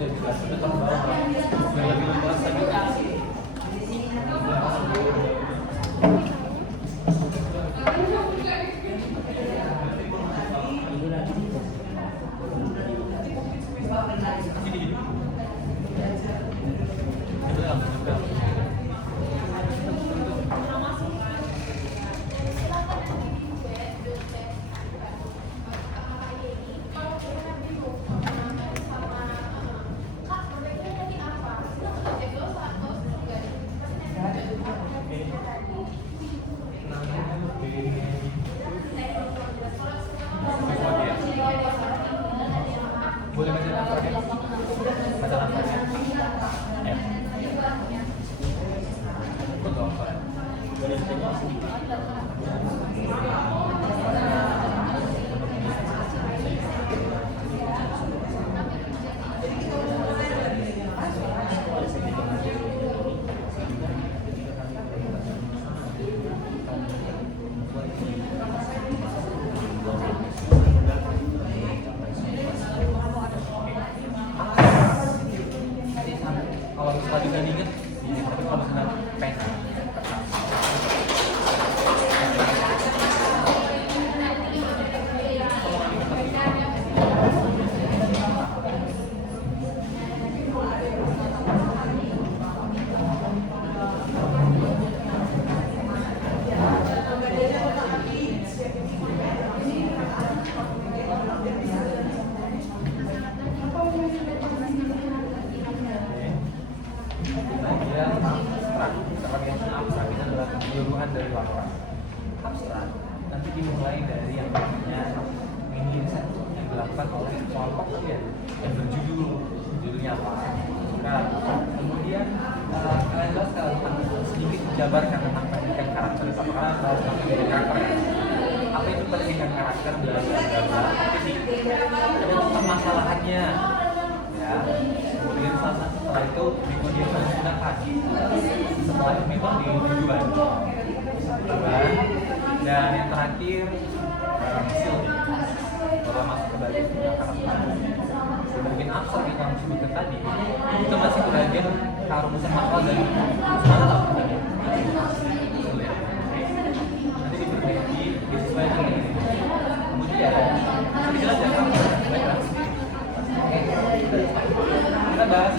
jadi itu terbawa yang lebih luas lagi. Boleh baca daftarnya? Baca daftarnya. Betul, kalau misalnya dibandingin, tapi kalau misalnya pengen penyuluhan dari laporan abstrak nanti dimulai dari yang namanya mini riset yang dilakukan oleh kelompok kalian yang judulnya apa. Nah, kemudian kalian jelaskan sedikit menjabarkan tentang pendidikan karakter itu apa, karena harus pendidikan karakter apa itu pendidikan karakter dalam ada permasalahannya ya. Kemudian setelah itu kemudian menggunakan setelah memang di tujuan dan yang terakhir hasil kalau masuk ke bagian bagian abstrak yang kamu sebutkan tadi itu masih bagian rumusan masalah dari mana lah nanti diperbaiki disesuaikan ini kemudian dijelaskan kita bahas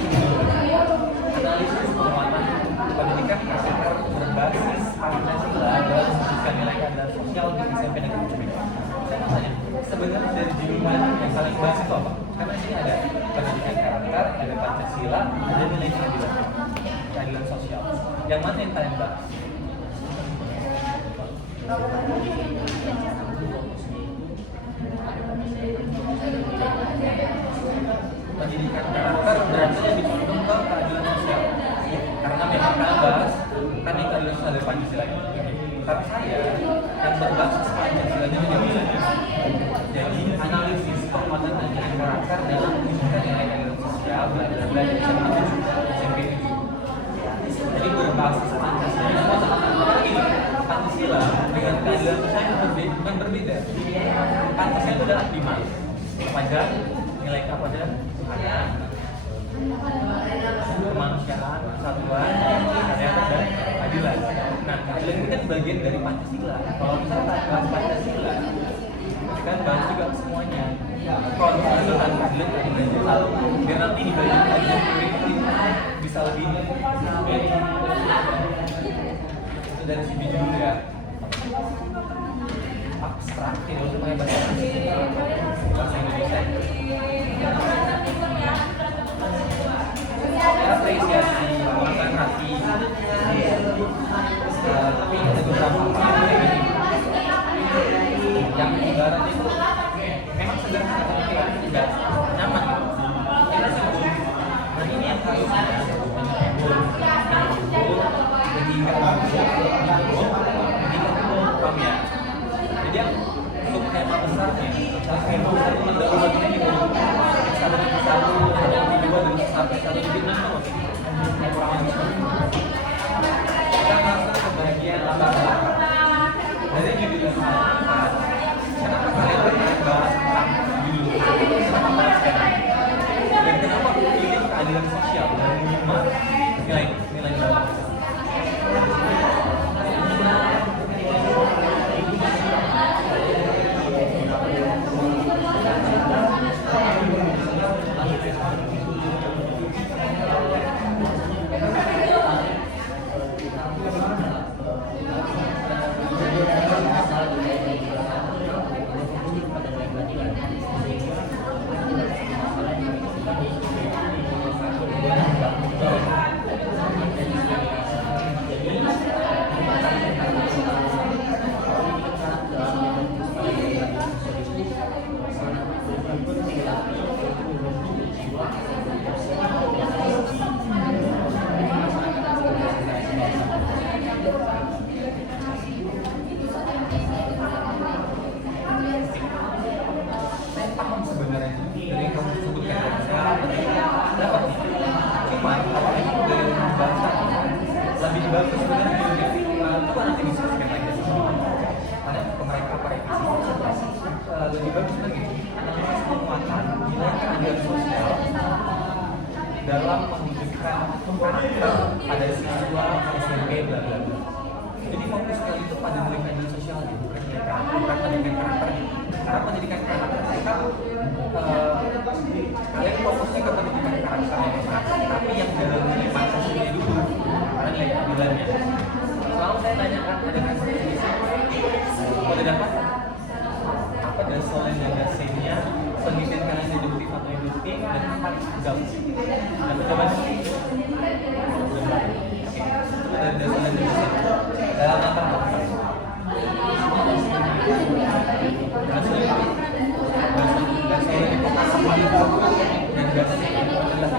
analisis penguatan pendidikan karakter berbasis Pancasila dalam mewujudkan nilai keadilan sosial di SMP Negeri Cibinong. Saya tanya, sebenarnya dari judulnya yang paling bahas itu apa? Karena di sini ada pendidikan karakter, ada Pancasila, ada nilai keadilan sosial. Yang mana yang paling bahas? Pendidikan karakter berarti yang dicondong ke keadilan sosial karena memang kalian bahas kan yang keadilan sosial dari Pancasila ini. Tapi saya yang berbasis Pancasilanya jadi analisis penguatan pendidikan karakter dalam mewujudkan nilai keadilan sosial belajar SMP itu. Jadi berbasis Pancasila apalagi Pancasila dengan keadilan sosial yang berbeda. Pancasila itu adalah 5 wajar nilai kewajaran kemanusiaan, persatuan, kesehatan dan keadilan. Nah, keadilan ini kan bagian dari Pancasila. Kalau misalnya bahas Pancasila, kan bahas juga semuanya. Kalau misalnya tentang keadilan selalu, biar nanti di bagian keadilan bisa lebih itu dari sini dulu ya. Abstrak, tidak usah pakai bahasa Indonesia. Apresiasi, konsentrasi, tapi ada beberapa hal yang ibarat itu memang sederhana tapi kan tidak nyaman. Kita sebut, nah ini yang harusnya paham ya? Jadi untuk tema besarnya, tema besar itu mendahului ini satu lebih dua dan satu lebih enam kita masuk ke bagian latar dari judul kenapa kalian bahas tentang judul kenapa bahas dan kenapa pilih keadilan sosial dan nilai dalam. Bagus sebenarnya itu nanti diskusikan lagi karena pemerintah lebih bagus lagi analisis penguatan nilai keadilan sosial dalam mewujudkan karakter pada siswa SMP bla bla bla. Jadi fokus sekali itu pada nilai keadilan sosial bukan pendidikan karakter. Karena pendidikan karakter kita kalian fokusnya ke pendidikan karakter tapi yang dalam nilai Pancasila dulu karena nilai keadilannya. Selalu saya tanyakan ada kasih boleh dapat apa dasar dan dasarnya pendidikan karena deduktif atau induktif dan paling jauh. Ada coba sih. Ada dasar dan dasar dalam latar belakang. Dan dasarnya adalah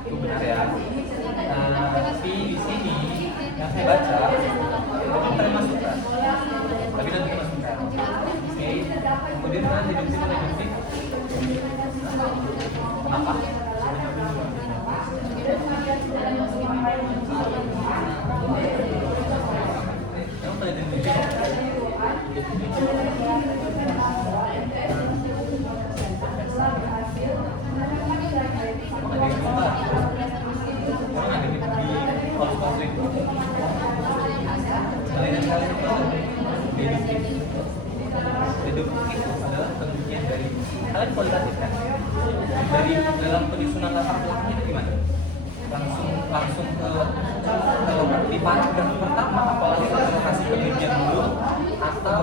itu benar ya. Tapi di sini yang saya baca itu termasukkan, tapi nanti masukkan. Oke. Kemudian kan deduktif deduktif. Kenapa? Kamu pada deduktif? Deduktif adalah penelitian dari kalian kualitatif kan? Dari dalam penyusunan latar belakangnya itu gimana? Langsung ke di paragraf pertama apa langsung ke lokasi penelitian dulu atau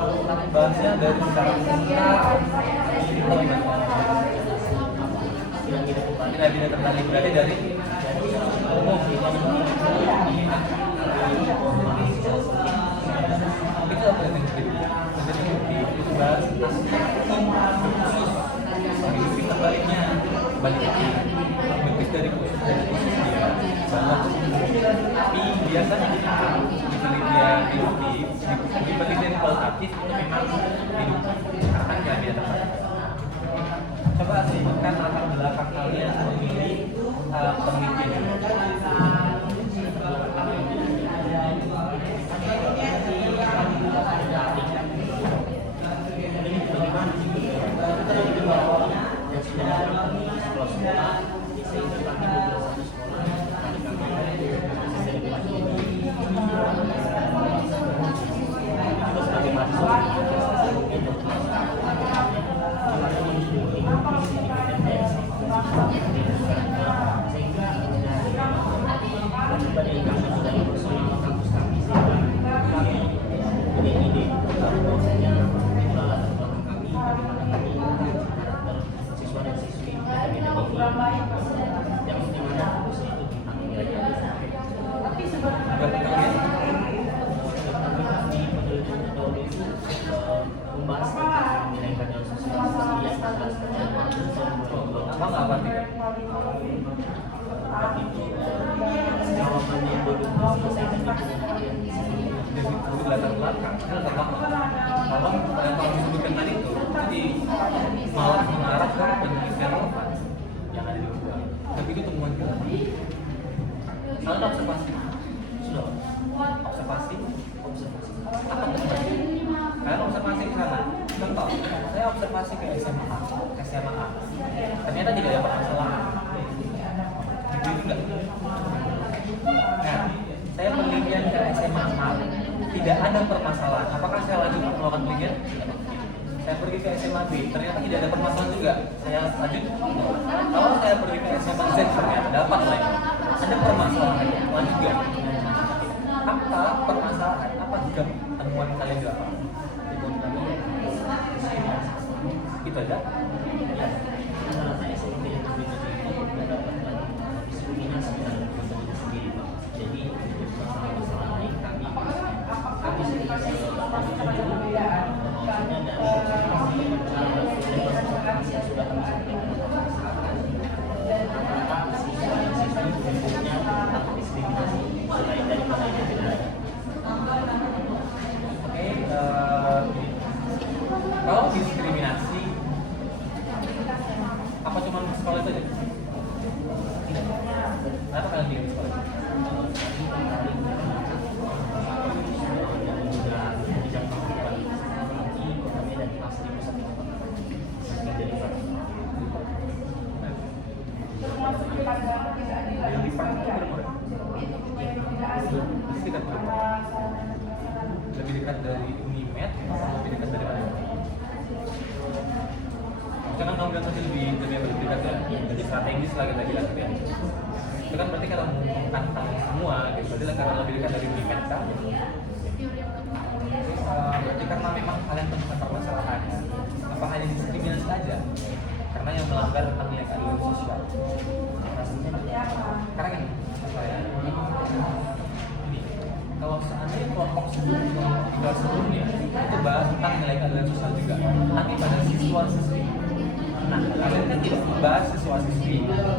bahasnya dari secara umum atau gimana? Tidak tertarik berarti dari umum. Itu apa yang itu bahas aspek khusus. Tapi terbaliknya lebih dari khusus dia banyak. Tapi biasanya di penelitian deduktif, di penelitian kualitatif itu memang deduktif karena kan nggak ada tempat. Coba sebutkan latar belakang kalian memilih penelitian. Kalian observasi? Sudah. Observasi? Apa tuh? Kalian observasi ke sana. Contoh, saya observasi ke SMA. Ternyata tidak ada permasalahan. Begitu enggak? Nah, saya penelitian ke SMA A. Tidak ada permasalahan. Apakah saya lanjut melakukan penelitian? Saya pergi ke SMA B, ternyata tidak ada permasalahan juga. Saya lanjut. Kalau saya pergi ke SMA Z, ternyata dapat lah. Ada permasalahan, lanjut juga. Apa permasalahan? Apa juga temuan kalian di lapangan? Itu aja. Jadi masalah lain kami kalau diskriminasi, apa cuma sekolah saja? Kenapa kalian pilih sekolah? Yang di Farm itu berapa? Sekitar berapa? Lebih dekat dari Unimed atau lebih dekat dari mana? Jangan kamu bilang tadi lebih dekat ya, jadi strategis lah kita bilang ya. Itu kan berarti kalau mengumpulkan semua, gitu. Berarti karena lebih dekat dari Unimed kan? Berarti karena memang kalian temukan permasalahan. Apa hanya diskriminasi saja? Karena yang melanggar tentang nilai keadilan sosial. Karena kan ini, kalau seandainya kelompok sebelumnya itu bahas tentang nilai keadilan sosial juga, tapi pada siswa-siswi. Nah, kalian kan tidak membahas siswa-siswi,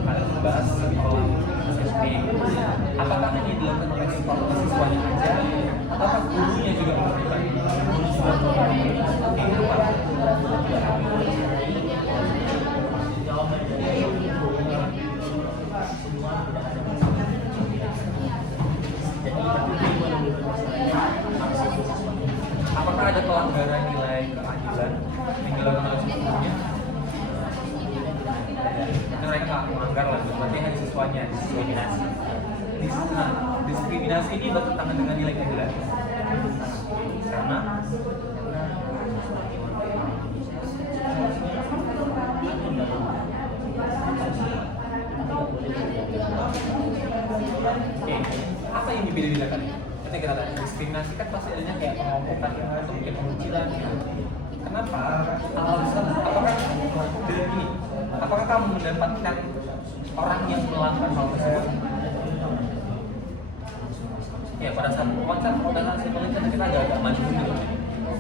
kalian membahas sekolah siswi. Apakah hanya dilakukan oleh siswanya aja, atau gurunya juga terlibat? Apakah ada pelanggaran nilai keadilan yang dilakukan oleh siswanya? Mereka nggak melanggar lah, berarti hanya siswanya diskriminasi. Diskriminasi ini bertentangan dengan nilai keadilan. Karena apa yang dibedakan? Ketika kita tanya diskriminasi kan pasti adanya kayak pengelompokan yang itu mungkin pengucilan gitu. Kenapa? Alasan apakah dari ini? Apakah kamu mendapatkan orang yang melakukan hal tersebut? Ya pada saat hasil penelitian kita agak maju gitu.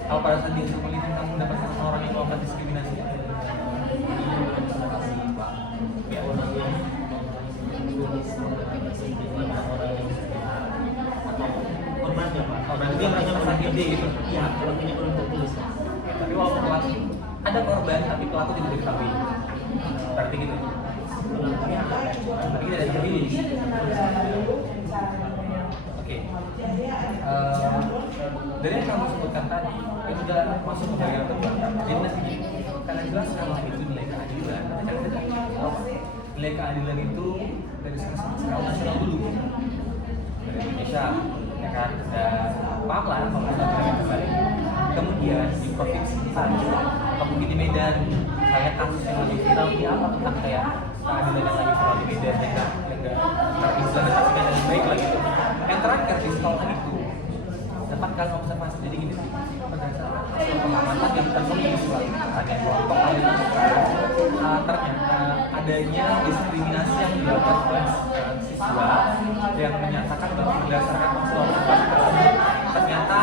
Kalau pada saat di hasil penelitian kamu mendapatkan orang yang melakukan diskriminasi? Ya. Orang dia merasa tersakiti gitu. Iya, kalau ini belum tertulis. Tapi walaupun pelaku ada korban tapi pelaku tidak diketahui. Berarti gitu. Tapi tidak diketahui. Oke. Dari yang kamu sebutkan tadi itu sudah masuk ke bagian terbelakang. Jadi nanti kalian jelas kalau itu nilai keadilan. Nilai keadilan itu dari skala nasional dulu. Dari Indonesia, ya kan, paham lah kalau misalnya besar. Kemudian di provinsi misalnya, mungkin di Medan, kayak kasus yang lebih viral di apa tentang kayak keadilan yang lagi viral di Medan yang nggak terimplementasikan dengan baik lah gitu. Yang terakhir di sekolah itu dapat kalian observasi jadi gini sih, berdasarkan hasil pengamatan yang tertulis ada kelompok ternyata adanya diskriminasi yang dilakukan oleh siswa yang menyatakan bahwa berdasarkan hasil observasi tersebut ternyata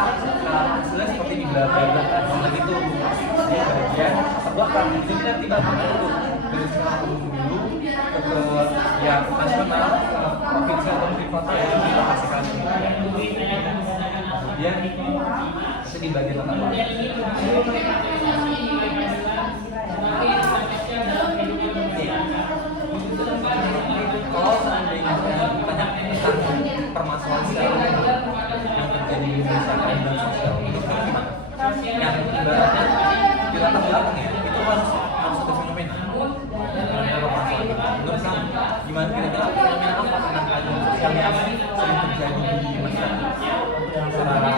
hasilnya seperti ini bla-bla-bla lagi itu di bagian terbelakang. Jadi nanti bakal itu dari skala dulu ke yang nasional, provinsi atau di kota yang diaplikasikan. Kemudian itu di bagian apa? Kalau seandainya saya tanya tentang soal sel yang terjadi di Indonesia keadilan sosial itu gimana? Yang ibaratnya di latar belakang ya itu harus ada fenomena. Menurut kamu gimana kira-kira fenomena apa tentang keadilan sosial yang sering terjadi di masyarakat secara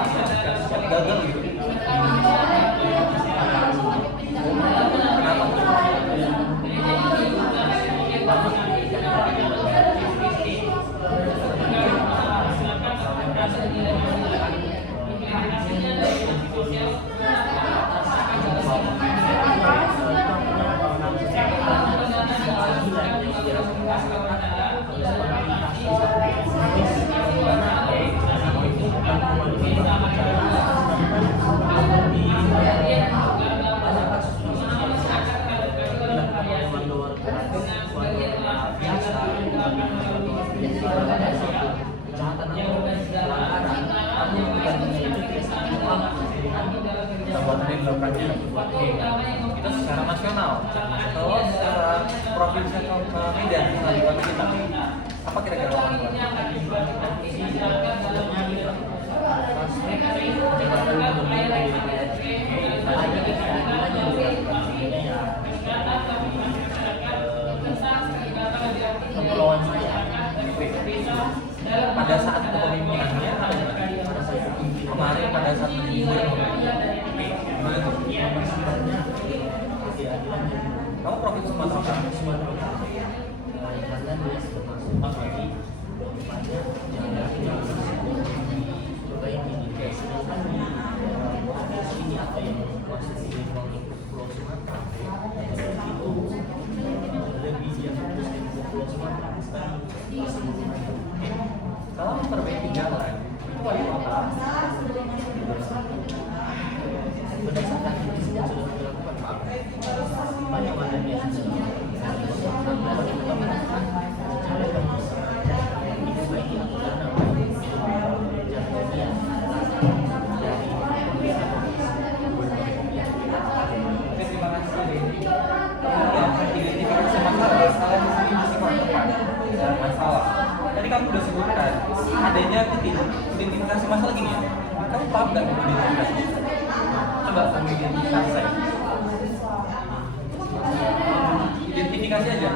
gagal gitu di Indonesia? Kenapa? Perbuatan yang dilakukannya itu secara nasional. Kalau secara provinsi atau Medan misalnya kita apa kira-kira kepulauan saya pada saat kepemimpinannya kemarin pada saat gimana tuh? Kamu provinsi Sumatera Utara? karena dia sudah masuk lagi pada jalan supaya ini sedangkan di sini apa yang konstitusi untuk Pulau Sumatera itu lebih dia fokus di Pulau Sumatera Kalau memperbaiki jalan itu wali kota berdasarkan yang sudah dilakukan Pak banyak mana dia sudah terima kasih. Kemudian identifikasi masalah, salah di sini masih kurang tepat. Masalah. Tadi kamu sudah sebutkan adanya identifikasi masalah gini ya. Kamu paham nggak identifikasi? Coba kamu identifikasi. Identifikasi aja.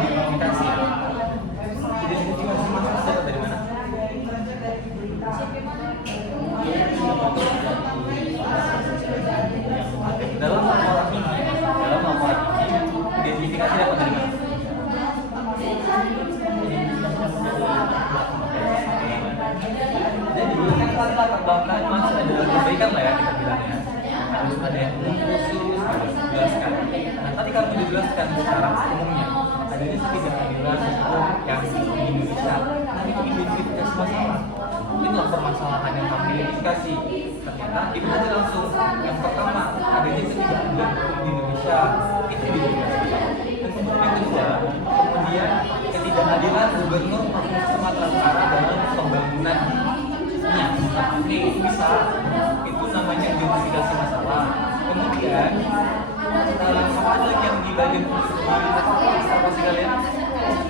Identifikasi. Identifikasi masalah dapat dari mana? Dalam laporan ini, identifikasi dapat dari mana? Jadi kan latar belakang masih ada perbaikan lah ya kita bilangnya. Harus ada yang khusus harus dijelaskan. Nah tadi kamu dijelaskan secara umumnya adanya ketidakadilan hukum yang di Indonesia. Nah itu identifikasi masalah. Inilah permasalahan yang kami identifikasi. Ternyata dimulai langsung. Yang pertama adanya ketidakadilan hukum di Indonesia itu identifikasi. Dan kemudian kedua, kemudian ketidakadilan gubernur Provinsi Sumatera Utara dalam pembangunan. Oke, itu bisa. Itu namanya identifikasi masalah. Kemudian apa lagi yang di bagian apa sih kalian?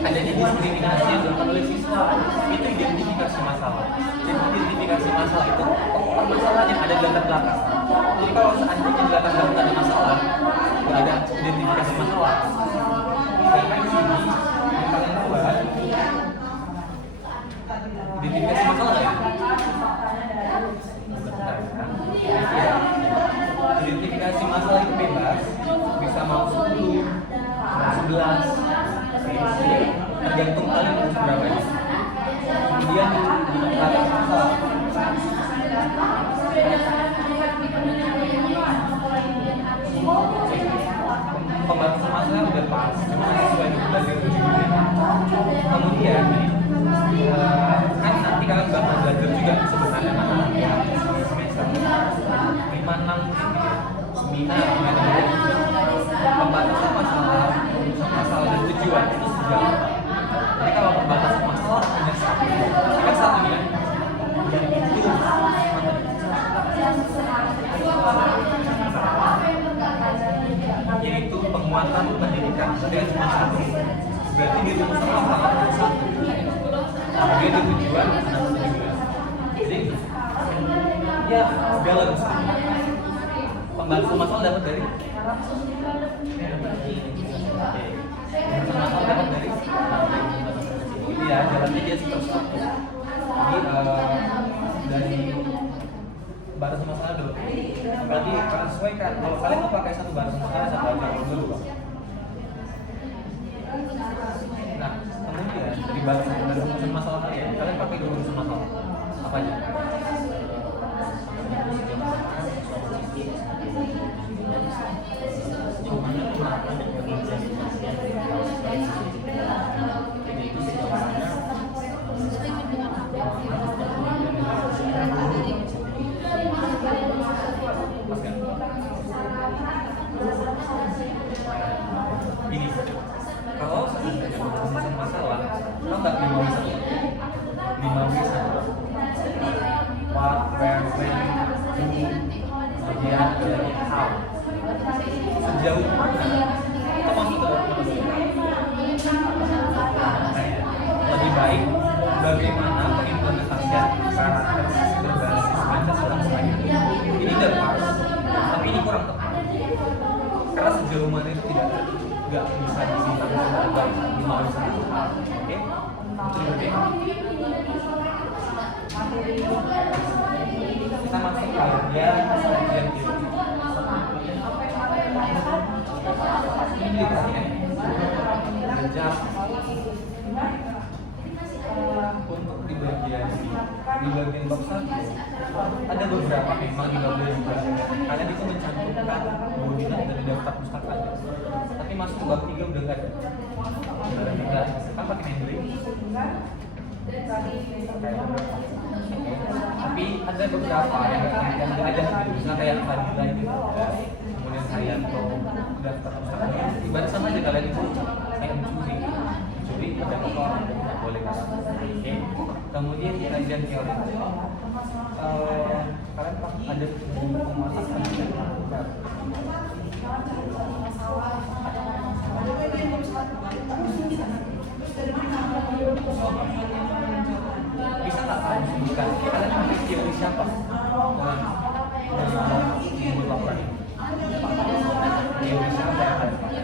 Adanya diskriminasi yang dilakukan oleh siswa. Itu identifikasi masalah. Jadi identifikasi masalah itu permasalahan yang ada di latar belakang. Jadi kalau seandainya di latar belakang ada masalah, nggak ada identifikasi masalah. Karena di sini yang kalian buat identifikasi masalah nggak ya? Identifikasi masalah itu bebas, bisa mau 10, mau 11, tergantung kalian harus berapa ya. Kemudian ada masalah. Pembatasan ya balance. Pembahasan masalah dapat dari masalah dapat dari iya jalannya dia terstruktur. Jadi dari batas masalah dulu. Apalagi karena sesuaikan. Kalau kalian mau pakai satu batas masalah, satu aja dulu bang. Nah, kemudian dari batas masalah kalian pakai dulu urusan masalah apa aja? Ini kalau seandainya urusan masalah, kalau nggak 5W1 what, where, when, who, kemudian how, sejauh mana kita masuk ke dalam lebih baik bagaimana pengimplementasian karakter berbasis Pancasila selanjutnya. Ini udah pas, tapi ini kurang tepat karena sejauh mana itu nggak bisa disimpan dengan baik di manusia. Oke, kita masuk ke bagian kajian teori. Ini diperhatikan sejak untuk di bagian bab 1 ada beberapa memang di bab 2 juga kalian itu mencantumkan budinat dari daftar pustaka, tapi masuk ke bab 3 udah nggak ada. Kan pakai handling. Tapi ada beberapa yang nggak ada, misalnya kayak Fadila itu, kemudian Haryanto, daftar pustakanya ibarat sama aja kalian itu kayak mencuri ada motor nggak boleh kan? Oke. Kemudian di kajian teori kalian ada pemasakan bisa nggak kalian sebutkan kalian pakai teori siapa membuat laporan ini? Teori siapa yang kalian pakai?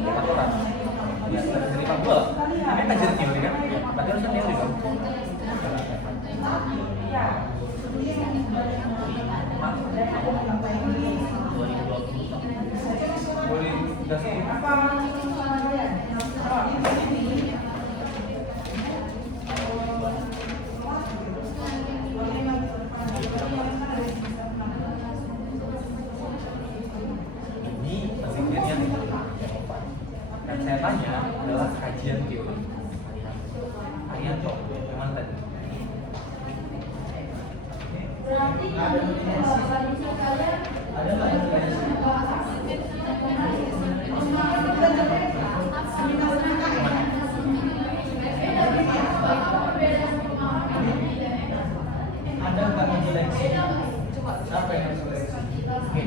Laporan ya dari Pak Gol ini kajian teori kan? Berarti harusnya teori dong. Boleh dasar yang saya tanya adalah kajian teori. Haryanto, gimana tadi? Ada nggak yang seleksi? Siapa yang seleksi? Oke.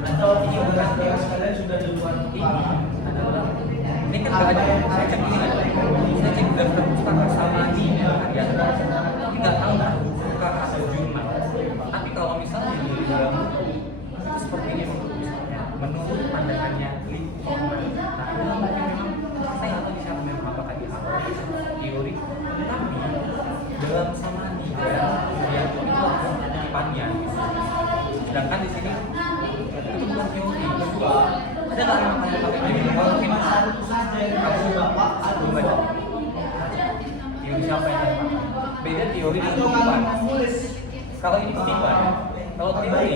Atau ini udah kalian sudah duluan ini kan nggak ada. Saya cek ini aja. Saya cek daftar pustaka sama di Haryanto. Tapi nggak tahu kan buka atau jurnal. Tapi kalau misalnya di dalam itu seperti ini menurut pandangannya lingkungan. Nah, mungkin memang saya nggak tahu di siapa memang apakah di teori. Tapi dalam sama di Haryanto itu ada depannya. Sedangkan di sini itu bukan teori. Ada nggak yang kamu pakai teori? Kalau mungkin kamu belum baca. Teori siapa yang kamu pakai? Beda teori dan kutipan. Kalau ini kutipan, kalau teori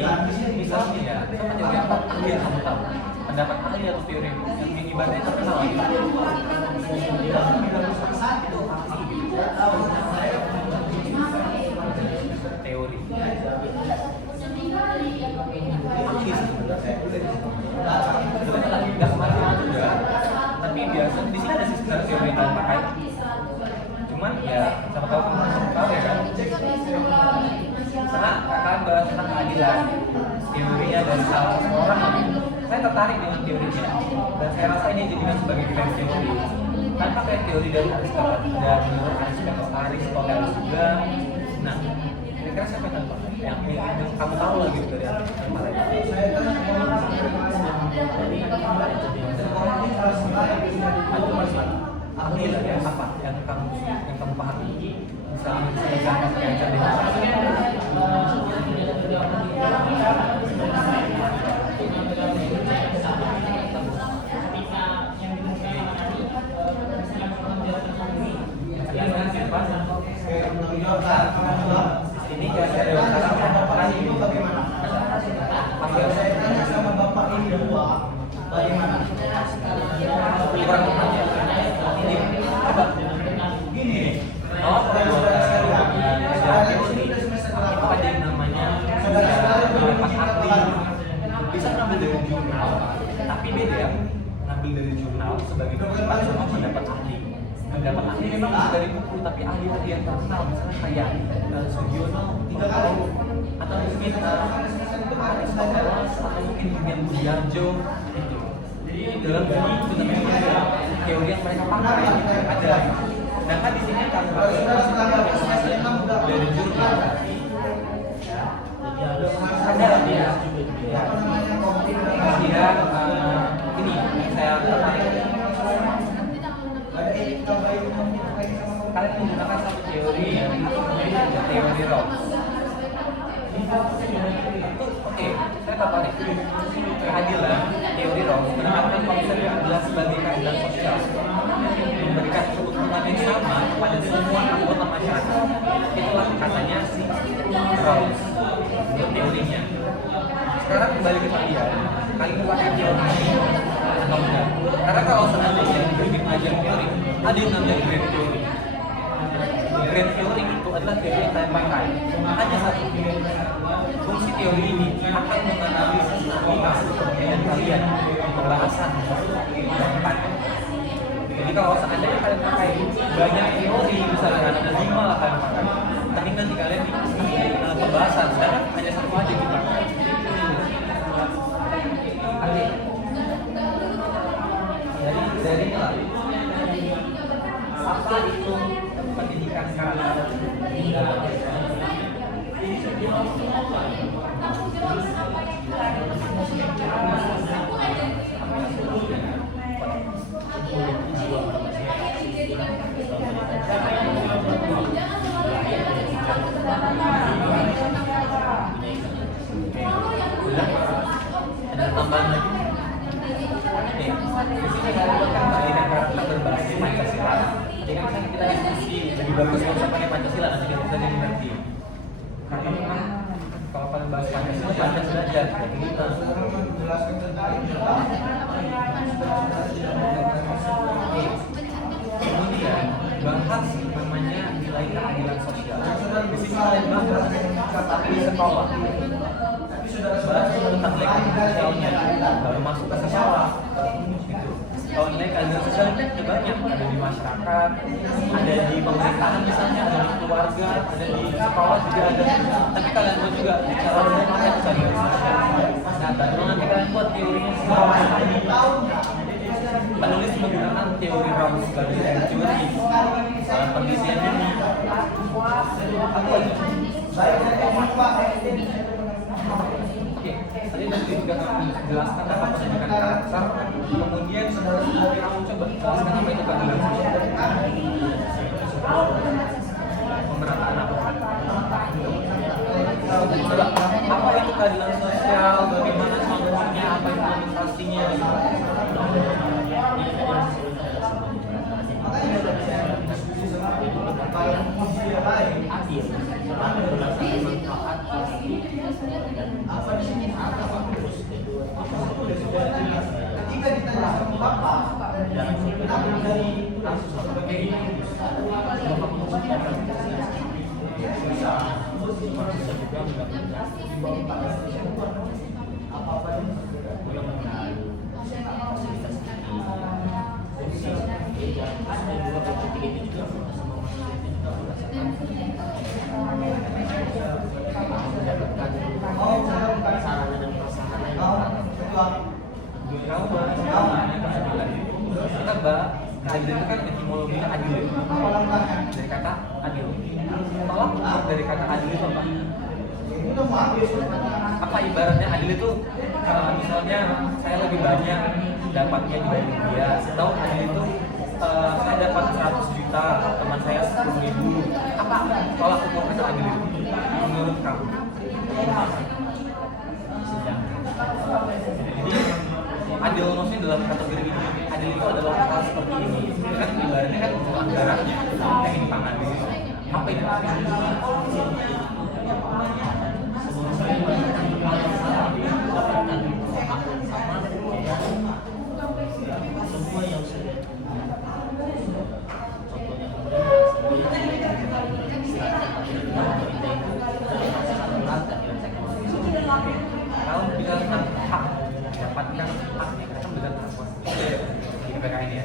misalnya ya, sama teori apa? Dia kamu tahu. Pendapat ahli atau teori yang ibaratnya terkenal gitu. Teori. Nggak kemarin juga, tapi biasa di sini ada sistem teori yang pakai. Cuman ya sama tahu tahu ya kan. Karena kakak bahas tentang keadilan, teorinya dari salah seorang, saya tertarik dengan teorinya dan saya rasa ini dijadikan sebagai defense teori. Kan pakai teori dari Aristoteles dan menurut Aristoteles juga. Nah, kira-kira siapa yang yang kamu tahu lah gitu dari kemarin? Ahli lah ya, apa yang kamu pahami? Misalnya kayak ini kan sekarang ini bagaimana? Sama bapak ini dua bagaimana? Ini apa? Gini. Oh, ada yang namanya bisa ngambil dari jurnal, tapi beda ya. Ngambil dari jurnal sebagai pendapat sama pendapat ahli. Pendapat ahli memang dari buku, tapi ahli-ahli yang terkenal misalnya kayak Sugiono 3 tahun atau mungkin atau mungkin William Budiarjo itu. Jadi dalam buku itu namanya teori yang mereka pakai ada. Nah kan di sini kan dari jurnal ada dia ini saya tertarik. Kalian menggunakan satu teori teori Rawls. Oke, saya tertarik. Keadilan teori Rawls menerapkan konsep keadilan sebagai keadilan sosial, memberikan keuntungan yang sama kepada semua anggota masyarakat. Itulah katanya si Rawls, teorinya. Sekarang kembali ke kalian pakai teori atau enggak? Karena kalau seandainya di pelajaran teori ada yang namanya grand theory. Grand theory itu adalah teori yang saya pakai. Hanya satu. Fungsi teori ini akan menganalisis kasus kepentingan kalian, pembahasan tempat. Jadi kalau seandainya kalian pakai banyak teori, misalnya ada 5 lah kalian pakai, tapi nanti kalian di pembahasan, sedangkan hanya satu aja kita. Dari apa itu pendidikan karakter? Ada tambahan lagi? Nih, di sini kan pendidikan karakter berbasis Pancasila. Jadi misalnya kita diskusi lebih bagus kalau saya pakai Pancasila nanti kita bisa jadi ngerti. Karena memang kalau kalian bahas Pancasila aja kita menjelaskan tentang kemudian bahas namanya nilai keadilan sosial. Di sini kalian bahas tapi di sekolah. Bahas tentang nilai keadilan sosialnya, baru masuk ke sekolah. Gitu. Kalau nilai keadilan sosial itu banyak, ada di masyarakat, ada di pemerintahan misalnya, ada di keluarga, ada di sekolah juga ada. Tapi kalian buat juga bicara tentang apa itu keadilan sosial. Nah, kalau nanti kalian buat teorinya semua ini, penulis menggunakan teori Rawls sebagai teori dalam penelitian ini. Apa itu? Oke, tadi juga menjelaskan apa pendidikan karakter, kemudian kamu coba jelaskan apa itu keadilan sosial. Pemerataan apa? Coba, apa itu keadilan sosial? Bagaimana contohnya? Apa implementasinya? Adil, berdasarkan manfaat dan apa di sini ada bagus kedua ketika ditanya sama bapak dalam suatu dari kasus sebagai bapak mengusulkan bisa maksudnya juga mendapatkan apa-apa yang menarik fasilitas ini ada dua ketiga itu juga sama mendapatkan sarana dan prasarana Kamu bahas namanya keadilan. Kita bahas keadilan itu kan etimologinya adil. Dari kata adil. Tolak dari dari kata adil itu apa? Apa ibaratnya adil itu misalnya saya lebih banyak dapatnya dibanding dia, atau adil itu saya dapat 100 juta, teman saya 10.000. Apa tolak ukur kata adil itu menurut kamu? Jadi adil maksudnya dalam kategori ini, adil itu adalah hal seperti ini. Kan ibaratnya kan pelanggarannya yang ini pengadil. Apa itu adil? Semua yang sudah Kalau bilang tentang hak, dapatkan hak, kita kan bilang hak di PKN ya.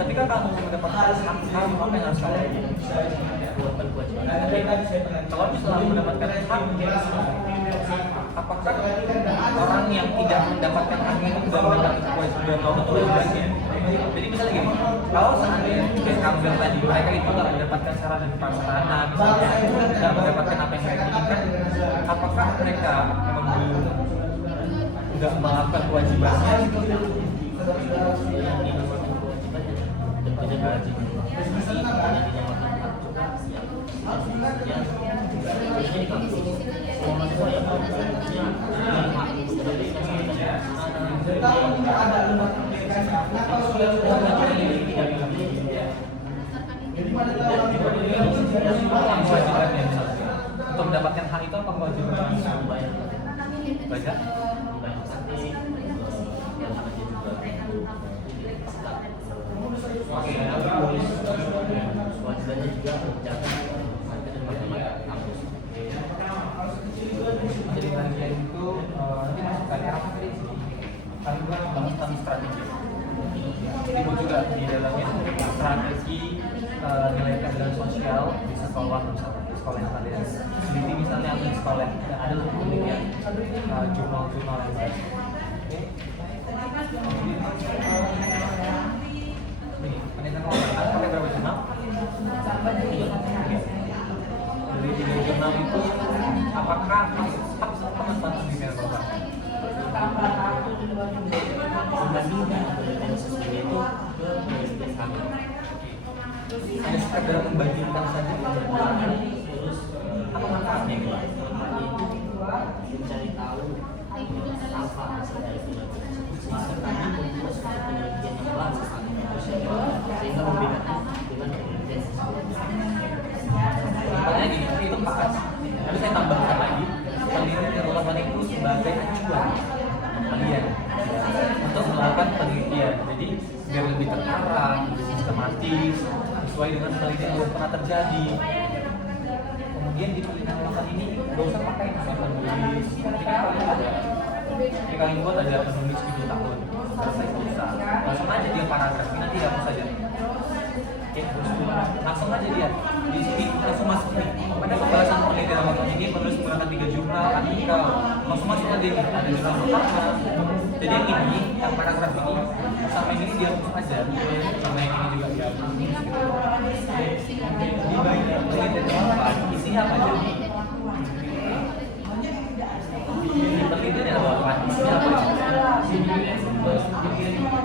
Ketika kamu mendapatkan hak, kamu apa yang harus kamu lakukan? Kalau misalnya mendapatkan hak, apakah orang yang tidak mendapatkan hak itu sudah mendapatkan kewajiban atau kewajibannya? Jadi misalnya gini, kalau seandainya kayak kamu bilang tadi, mereka itu nggak mendapatkan sarana dan prasarana, misalnya nggak mendapatkan apa yang mereka inginkan, apakah mereka memang belum nggak melakukan kewajibannya? Kewajibannya misalnya untuk mendapatkan hak itu apa kewajibannya? Baca? Oke, kewajibannya juga menjaga kampus. jadi bagian itu nanti masuk ke apa tadi? Kami bahas tentang strategi. Ibu juga di dalamnya strategi nilai keadilan sosial di sekolah, misalnya sekolah yang kalian sendiri, misalnya di sekolah ada penelitian jurnal-jurnal yang baik. Ini penelitian ada pakai berapa jurnal? Dari 3 jurnal itu apakah teman-teman sendiri yang berapa? Membandingkan penelitian sesuai itu ke BSD sama. Hanya sekedar membandingkan saja, Terus apa manfaatnya itu? mencari tahu apa hasil dari penelitian serta membuat suatu penelitian yang bagus sehingga membedakan dengan penelitian sebelumnya. Makanya gini, itu pas. Tapi saya tambahkan lagi, penelitian itu sebagai acuan kalian untuk melakukan penelitian. Jadi biar lebih terarah, lebih sistematis, sesuai dengan penelitian yang pernah terjadi. Kemudian di penelitian melakukan ini nggak usah pakai misalnya penulis. Ini kan kalian ada, ini kalian buat ada penulis 7 tahun. Selesai susah. Langsung aja dia paragraf ini nanti hapus saja. Oke, langsung aja dia di sini langsung masuk nih. Pada pembahasan penelitian melakukan ini penulis menggunakan 3 jurnal artikel. Langsung masuk aja nih. Ada jurnal pertama. Jadi yang ini, yang paragraf ini sama yang ini dihapus aja. Sama yang ini juga dihapus. Di bagian penelitian apa? Isinya apa aja? Di penelitian apa? Isinya apa aja?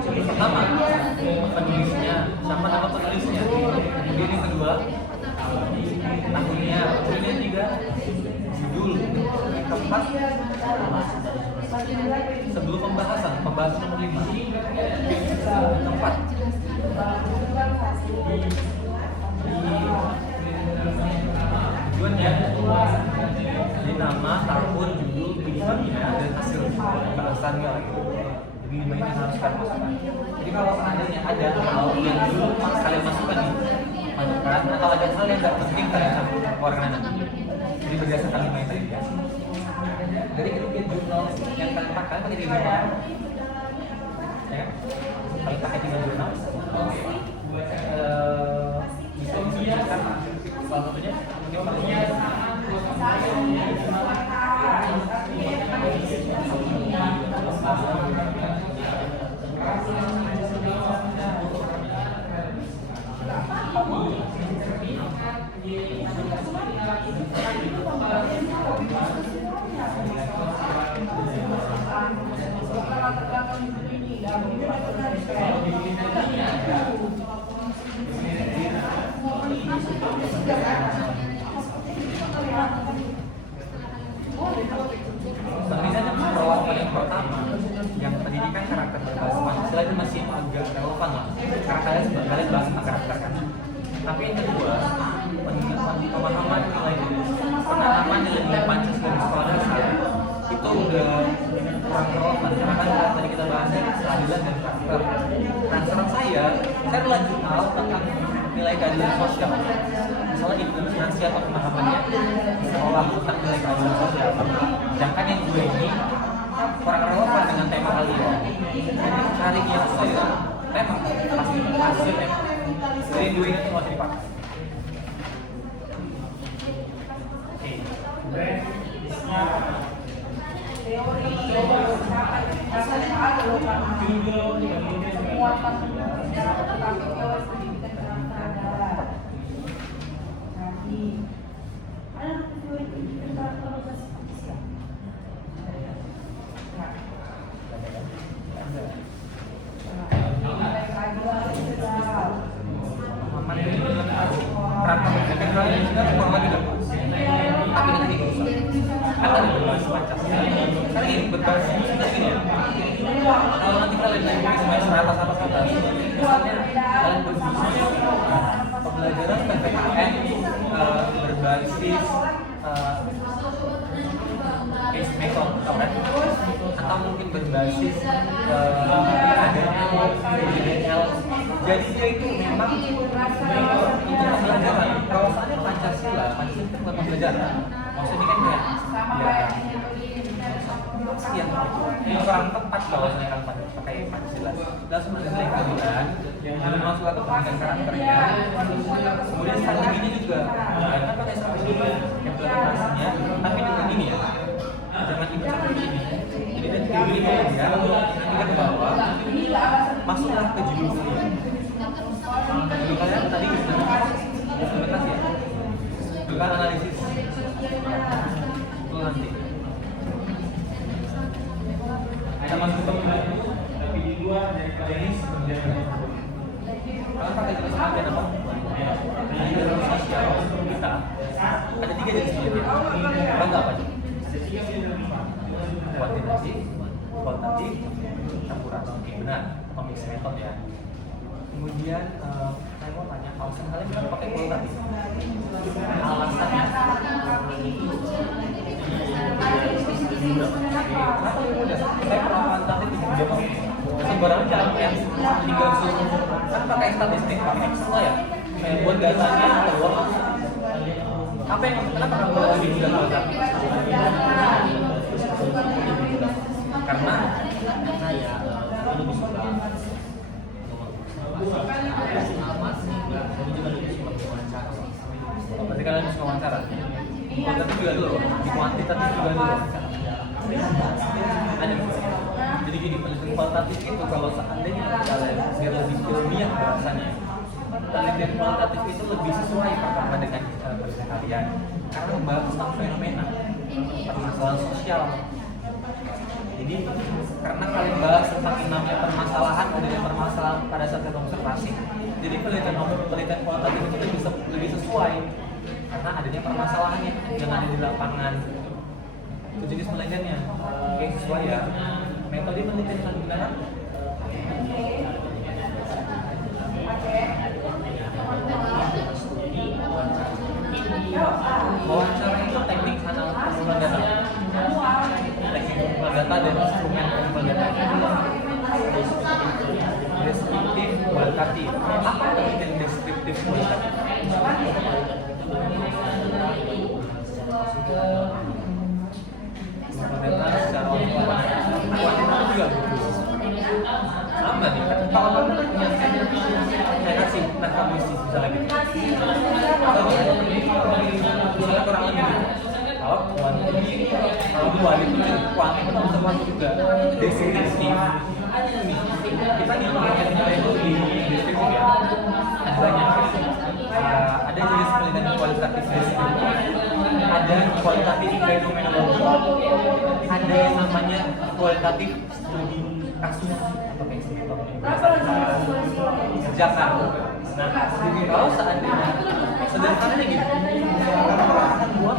Pertama, penulisnya sama nama penulisnya. Kemudian yang kedua, tahunnya. Kemudian yang tiga, judul. Yang keempat, sebelum pembahasan nomor 5. Keempat, tujuannya jadi nama, tahun, judul, tujuannya, dan hasil pembahasannya gitu. Jadi 5 ini harus kalian masukkan. Jadi kalau seandainya ada hal yang dulu kalian masukkan nih, masukkan, atau ada hal yang nggak penting kalian keluarkan nanti. Jadi berdasarkan 5 yang tadi dikasih. Dari kemudian jurnal yang kalian pakai 3 jurnal, ya, kalian pakai 3 jurnal. Bisa disediakan salah satunya agak kurang relevan karena kan tadi kita bahasnya keadilan dan karakter. Nah, saran saya lanjut hal tentang nilai keadilan sosial. Misalnya instansi atau pemahamannya seolah tentang nilai keadilan sosial. Sedangkan yang dua ini kurang relevan dengan tema kalian. Jadi cari yang sesuai dengan tema pasti hasil tema. Jadi dua ini mau dipakai. Kerangka pendidikan kalian juga kurang lebih dapat. Tapi nanti nggak usah. Akan berbasis Pancasila. Karena ini berbasis kita gini ya. Kalau nanti kalian naik di semester atas, misalnya kalian berdiskusi pembelajaran PPKN berbasis case method, atau mungkin berbasis adanya PDL. Jadi dia itu memang untuk pembelajaran. Kalau misalnya Pancasila itu bukan pembelajaran. Maksudnya kan kayak sekian ini kurang tepat kalau misalnya kan pakai Pancasila. Langsung ada nilai keadilan, belum masuk ke pendidikan karakternya. Kemudian strateginya juga, karena pakai strategi implementasinya, tapi dengan ini ya, jangan ikut seperti ini. Jadi dan kayak gini ya, nanti ke bawah, masuklah ke judul kalian. Judul kalian tadi implementasi ya, bukan analisis. Itu nanti. Kita masuk ke tapi di luar daripada ini sebenarnya kalau pakai jenis bagian apa? Keadilan sosial kita ada 3 jenis sebenarnya. Bangga apa sih? Kuantitatif, kualitatif, campuran. Oke, benar. Atau mix method ya. Kemudian saya mau tanya, alasan kalian kenapa pakai kualitatif? Alasannya? Saya pernah kuantitatif di Jepang. Sebenarnya cara yang tinggal kan pakai statistik, pakai Excel ya. Kayak buat datanya keluar. Apa yang kenapa kamu lebih mudah kualitatif? Karena saya lebih suka berarti kalian bisa wawancara. Kualitatif juga dulu, di kuantitatif juga dulu. Ada. Jadi gini, penelitian kualitatif itu kalau seandainya kalian biar lebih ilmiah bahasanya, penelitian kualitatif itu lebih sesuai pertama dengan penelitian kalian, karena membahas tentang fenomena, permasalahan sosial. Jadi karena kalian bahas tentang yang namanya permasalahan, adanya permasalahan pada saat kita observasi, jadi penelitian kualitatif itu lebih sesuai karena adanya permasalahannya yang ada di lapangan. Itu jenis penelitiannya. Oke, sesuai ya. Metode penelitian yang digunakan wawancara itu teknik pengumpulan data. Teknik pengumpulan data dan instrumen pengumpulan data. Deskriptif, kualitatif. Apa penelitian deskriptif kualitatif? Data secara kuantitatif juga sama nih kan kalau saya kasih metodologi misalnya gitu misalnya kurang lebih kalau kualitatif itu bisa masuk juga deskriptif kita di penelitian itu di deskriptif ya ada banyak ada jenis penelitian kualitatif deskriptif ada kualitatif fenomenologi ada yang namanya kualitatif studi kasus atau case method kerjakan. Nah, kalau seandainya sederhananya gitu, orang akan buat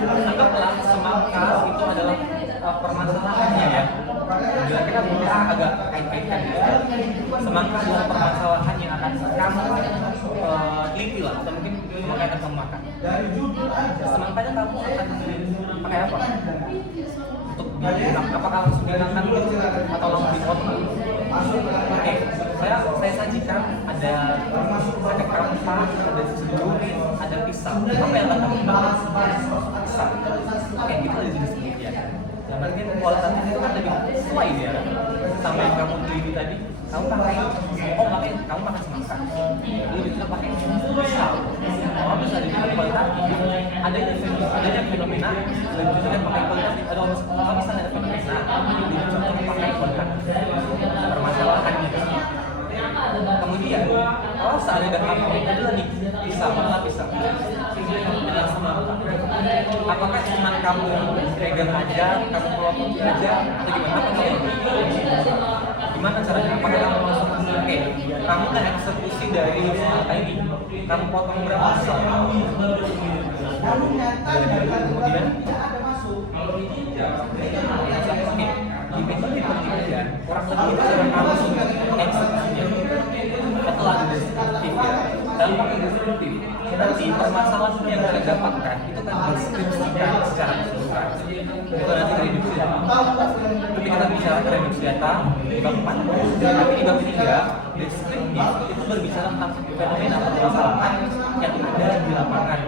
anggaplah semangka itu adalah permasalahannya ya. Bila kita bisa agak kait-kaitkan semangka adalah permasalahan yang akan kamu teliti lah atau mungkin semangka yang kamu makan. Semangkanya kamu akan pakai apa? Untuk dimakan, apakah langsung dimakan atau langsung dipotong? Oke, saya sajikan ada kampak, ada jeruk, ada pisang. Apa yang akan kamu makan? Pisang. Oke, itu ada jenis penelitian. Yang berarti kualitatif itu kan lebih sesuai dia kan? Sama yang kamu teliti tadi, kamu pakai, kamu makan semangka. Lalu kita pakai pisang. Kalau misalnya di kualitatif, adanya fenomena selanjutnya pakai kualitatif. Kalau misalnya ada fenomena, contoh pakai kualitatif. Permasalahannya. Kemudian, kalau seandainya kamu adalah nih pisang, dengan semangka, apakah cuma kamu pegang aja, kamu potong aja, atau gimana? Gimana caranya? Apakah kamu langsung kamu kan eksekusi dari semangka ini, kamu potong berapa besar? Kemudian di metode penelitian kurang lebih cara kamu eksekusinya setelah deskriptif ya dalam pakai deskriptif nanti permasalahan yang kita dapatkan itu kan deskripsikan secara keseluruhan itu nanti reduksi data ketika kita bicara reduksi data di bab 4 tapi di bab 3 deskriptif itu berbicara tentang fenomena permasalahan yang ada di lapangan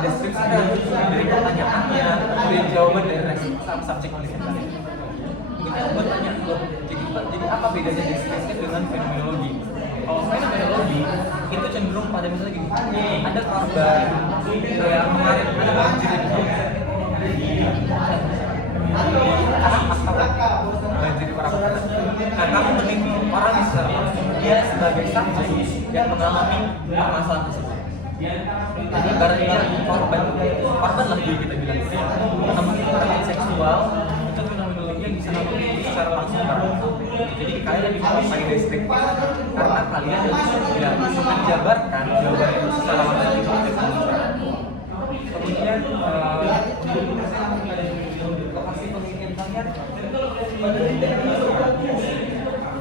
deskripsikan dari pertanyaannya dari jawaban dari subjek penelitian tadi. Kita bertanya loh, jadi apa bedanya deskripsi dengan fenomenologi? Kalau fenomenologi itu cenderung pada misalnya gini, ada korban kayak kemarin ada banjir di banjir di Prambanan. Nah, kamu meneliti orang secara langsung dia sebagai subjek yang mengalami permasalahan tersebut. Jadi barangnya korban lah dia kita bilang gitu. Namun kekerasan seksual itu fenomenologi yang bisa kamu teliti secara langsung jadi kalian lebih menguasai deskriptif karena kalian tidak bisa menjabarkan jawaban itu secara langsung. Kemudian lokasi penelitian kalian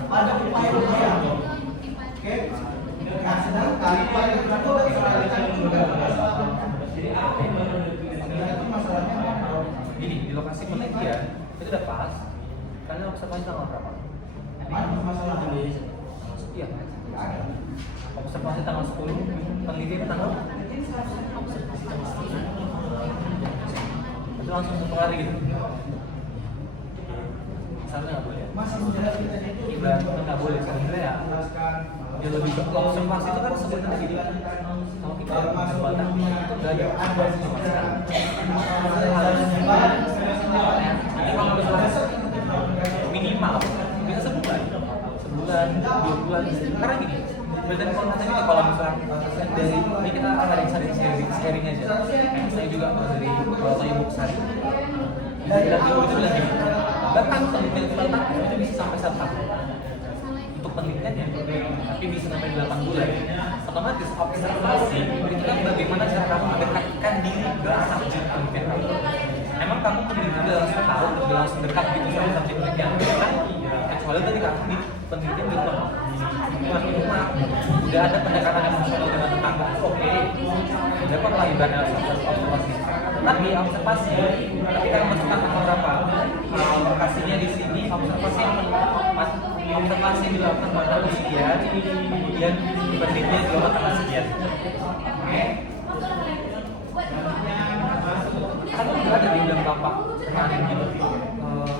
ada upaya Jadi di lokasi penelitian itu udah pas. Kalian observasi tanggal berapa? Iya. Observasi tanggal 10. Penelitian tanggal? Observasi tanggal 10. Itu langsung satu hari gitu. Misalnya nggak boleh. Ibarat nggak boleh sebenarnya ya. Dia lebih ke observasi itu kan sebenarnya gini. Kalau kita memandang itu nggak ada observasi sama sekali. Minimal bisa sebulan, 2 bulan. Karena gini, berarti kalau misalnya dari ini kita akan sharing aja. Saya juga dari Bapak Ibu Sari. Dan Ibu itu bilang gini, bahkan penelitian itu bisa sampai 1 tahun. Untuk penelitiannya, tapi bisa sampai 8 bulan. Otomatis observasi itu kan bagaimana cara kamu mendekatkan diri ke subjek penelitian kamu. Emang kamu penelitian dalam 1 tahun udah langsung dekat gitu sama subjek penelitian kan? Kecuali tadi kamu di penelitian di rumah, udah ada pendekatan emosional dengan tetangga, oke, dapat lah ibaratnya observasi. Tapi observasi, ketika masukkan beberapa lokasinya di sini, observasi yang dilakukan pada usia, kemudian penelitian dilakukan pada sekian. Kan juga ada di dalam bapak kemarin gitu.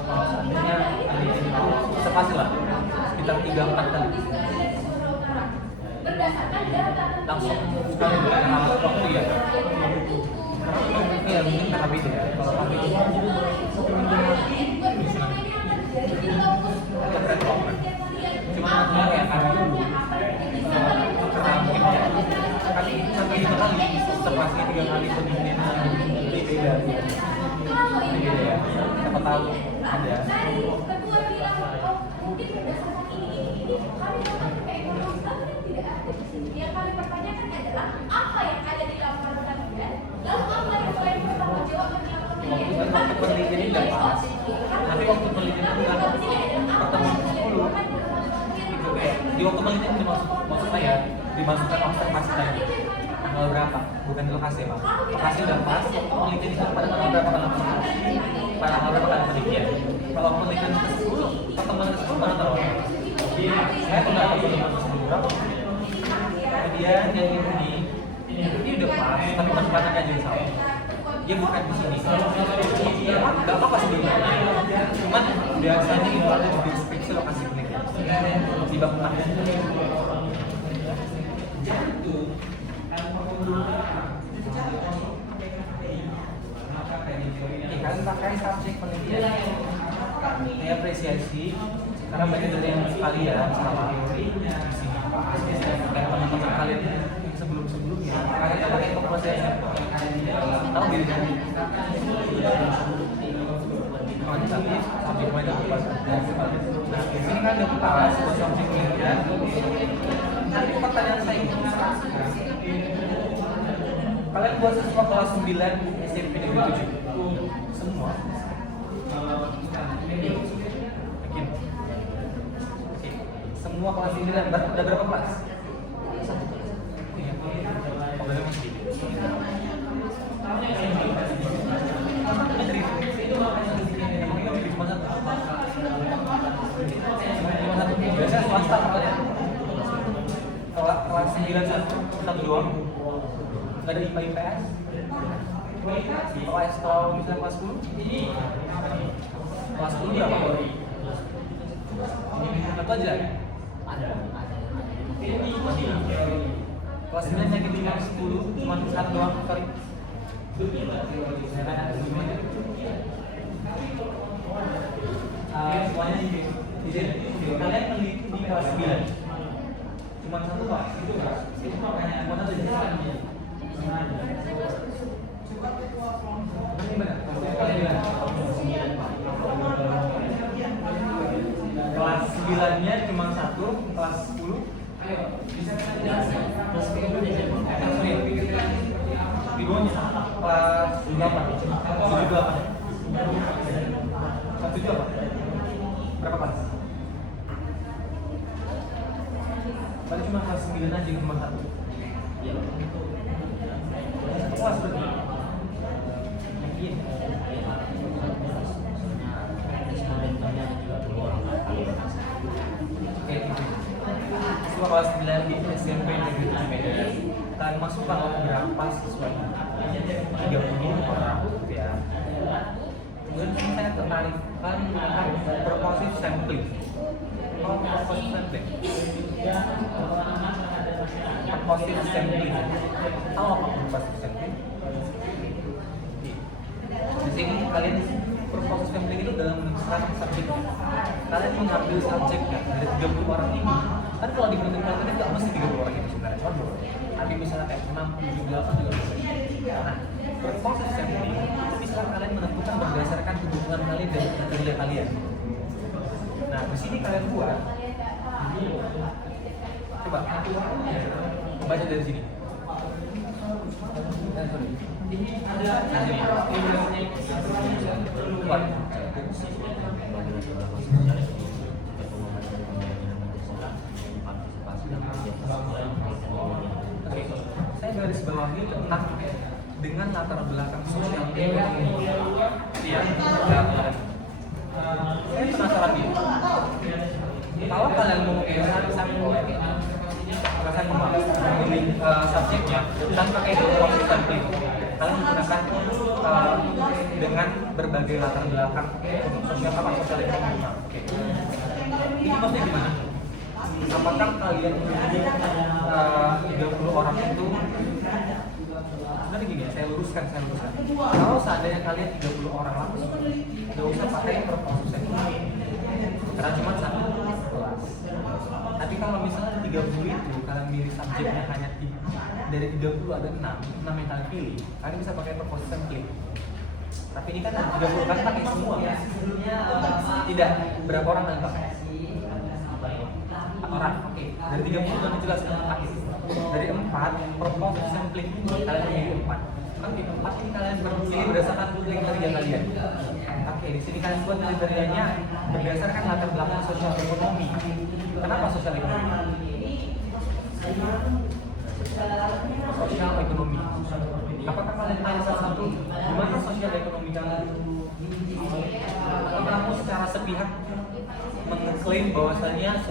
Seandainya observasi lah, sekitar 3-4 kali. Langsung sekali dengan waktu ya. Iya mungkin karena beda ya. Kalau kami itu ada platform. Cuma nanti yang kami dulu kami sampai 5 kali observasi 3 kali penelitian ini beda. Ini beda ya. Siapa tahu ada. Mungkin berdasarkan ini kami yang kami pertanyakan adalah apa yang ada di laporan kalian, lalu apa yang kalian bertanggung jawab dengan penelitian. Waktu penelitian ini nggak pas, nanti waktu penelitian itu kan pertemuan 10 gitu kayak di waktu penelitian dimasukkan observasi tadi. tanggal berapa, bukan di lokasi ya, Pak. Lokasi udah pas, penelitian itu pada tanggal berapa kalian penelitian? Pada tanggal berapa kalian penelitian? Kalau penelitian ke-10, pertemuan ke-10 mana tahu? Saya tuh nggak tahu pertemuan ke-10 berapa. Kemudian yang ini udah pas, tapi percepatannya aja yang salah. Dia bukan di sini. Nggak apa-apa sebenarnya. Cuman biasanya itu ada di deskripsi lokasi penelitian di bab 4. Kalian pakai subjek penelitian. Saya apresiasi karena banyak dari yang kalian salah di sini. Dan teman-teman kalian yang sebelum-sebelumnya, kalian kan pakai proses tahu diri sendiri. Makanya tapi subjek main pas. Nah, di sini kan udah pas subjek penelitian. Nanti pertanyaan saya kalian buat siswa kelas 9 SMP Negeri 7 semua yakin? Oke. Semua kelas 9 udah berapa kelas? Iya. Oh, berarti masih sedikit. Biasanya swasta kalian kelas 9 satu doang, nggak ada IPA IPS. Kalau misalnya kelas 10 berapa? Atau aja ya? Ada. Kelas 9 yang kita 10 cuma satu doang, sorry. Semuanya di sini. Kalian peneliti di kelas 9 cuma satu Pak? Cuma satu aja. Kelas 9-nya cuma satu, kelas 10 ayo bisa kelas 10 di bawahnya kelas 8 satu apa? Berapa kelas? Berarti cuma kelas 9 aja cuma satu. Iya. Satu kelas berarti. Yakin? Oke. Siswa kelas 9 di SMP Negeri 7 Medan. Kalian masukkan berapa siswanya? 30 orang ya. Kemudian saya tertarik kan purposive sampling. Kalau purposive sampling, purposive sampling. Tahu apa purposive sampling? Di sini kalian purposive sampling itu dalam menuliskan subjek. Kalian mengambil subjeknya dari 30 orang ini. Kan kalau di penelitian kalian nggak mesti 30 orang itu sebenarnya, contoh. Tapi misalnya kayak 6, 7, 8 juga bisa. Nah, purposive sampling itu bisa kalian menentukan berdasarkan kebutuhan kalian dan kriteria kalian. Nah, di sini kalian buat. Coba baca dari sini. Buat. Oke, saya garis bawahi tentang dengan latar belakang sosial ekonomi. Iya, saya penasaran nih. Kalau kalian mau memilih subjeknya tanpa pakai purposive sampling, kalian menggunakan dengan berbagai latar belakang sosial ekonomi. Oke. Ini maksudnya gimana? Apakah kalian memilih 30 orang itu? Sebenarnya gini ya, saya luruskan. Kalau seandainya kalian 30 orang langsung, nggak usah pakai purposive sampling, karena cuma satu kelas. Tapi kalau misalnya 30 itu kalian milih subjeknya hanya dari 30 ada 6 yang kalian pilih, kalian bisa pakai purposive sampling. Tapi ini kan 30 kalian pakai semua ya? Tidak, berapa orang kalian pakai? 4 orang, oke. Dari 30 kan jelas 4. Dari 4, purposive sampling kalian pilih 4. Oke, 4 ini kalian berpilih berdasarkan kriteria kalian. Oke, di sini kalian buat kriterianya berdasarkan latar belakang sosial ekonomi. Kenapa sosial ekonomi? Sosial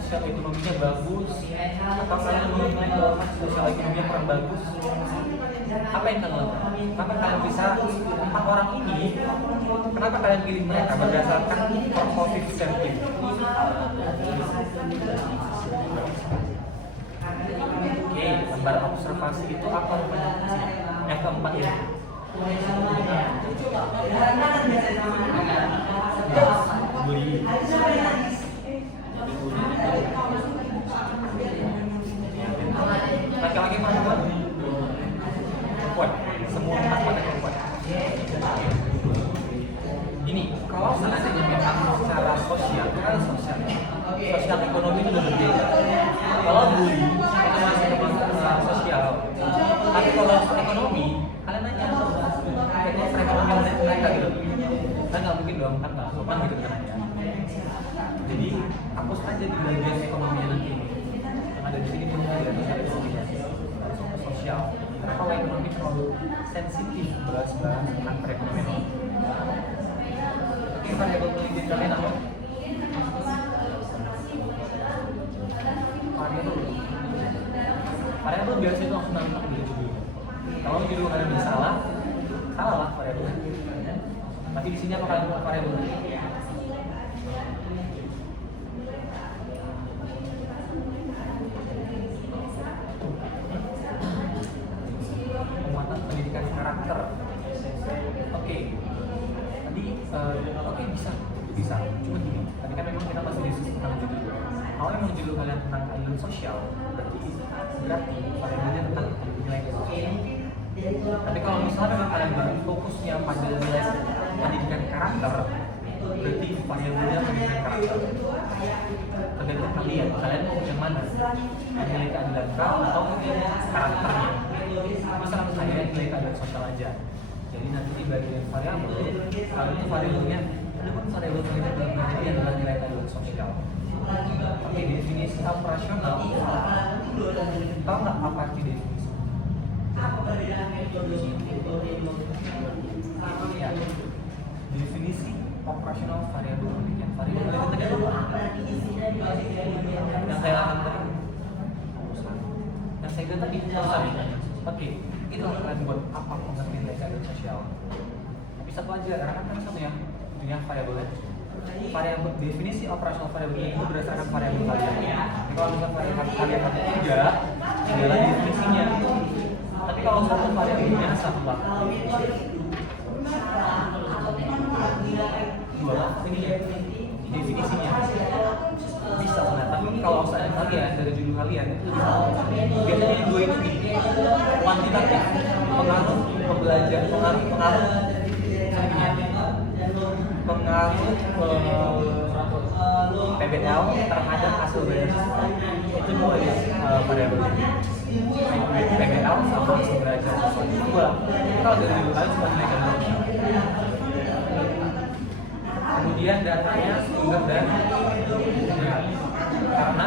sosial ekonominya bagus atau kalian menilai sosial ekonominya kurang bagus, apa yang kalian lakukan? Kenapa kalian bisa 4 orang ini? Kenapa kalian pilih mereka berdasarkan performative incentive? Oke, lembar observasi itu apa representasinya? Yang keempat ya. Bully. Laki-laki perempuan? Perempuan. Semua anak perempuan. Ini kalau seandainya memang secara sosial, kan sosial ekonomi itu berbeda. Kalau bully itu masih kemampuan sosial. Tapi kalau ekonomi, kalian nanya perekonomian mereka gitu. Kan nggak mungkin dong, kan nggak sopan gitu kan ya. Jadi hapus aja di bagian ekonomi nanti ini. Yang ada di sini pun ada ekonomi sosial. Karena kalau ekonomi terlalu sensitif bahas tentang perekonomian. Oke, variabel penelitian kalian apa? Variabel biasa itu langsung nampak di judul. Kalau judul kalian bisa salah lah variabel. Tapi di sini apa kalian buat variabel? Penguatan pendidikan karakter. Oke. Tadi oke bisa. Cuma gini. Tadi kan memang kita masih diskusi tentang judul. Kalau memang judul kalian tentang keadilan sosial, berarti variabelnya tentang nilai sosial. Tapi kalau misalnya memang kalian fokusnya pada nilai pendidikan karakter, berarti variabelnya pendidikan karakter. Tergantung kalian mau yang mana? Nilai keadilan atau karakternya? Misalnya saya nilai keadilan sosial aja. Jadi nanti di bagian variabel, kalau itu variabelnya, ada pun variabel pendidikan yang adalah nilai keadilan sosial. Oke, definisi operasional. Tahu nggak apa arti definisi? Ya, definisi operasional variabel pendidikan. Variabel itu tadi apa? Yang saya lakukan tadi. Yang saya bilang tadi Oke, itu kalian buat apa pengertian nilai keadilan sosial? Tapi satu aja, karena kan satu ya, itu yang variabelnya. Variabel definisi operasional variabel itu berdasarkan variabel kalian. Kalau misalnya variabel kalian ada 3, adalah definisinya. Tapi kalau satu variabelnya satu lah. 2 lah, ini ya definisinya. Bisa lah. Tapi kalau saya kalian dari judul kalian itu bisa. Biasanya yang 2 itu gini, kuantitatif, pengaruh pembelajaran, pengaruh PBL terhadap hasil belajar. Itu 2 ya variabelnya. PBL sama hasil belajar. 2. Kalau dari dulu kalian cuma naikkan lagi. Kemudian datanya sumber dan karena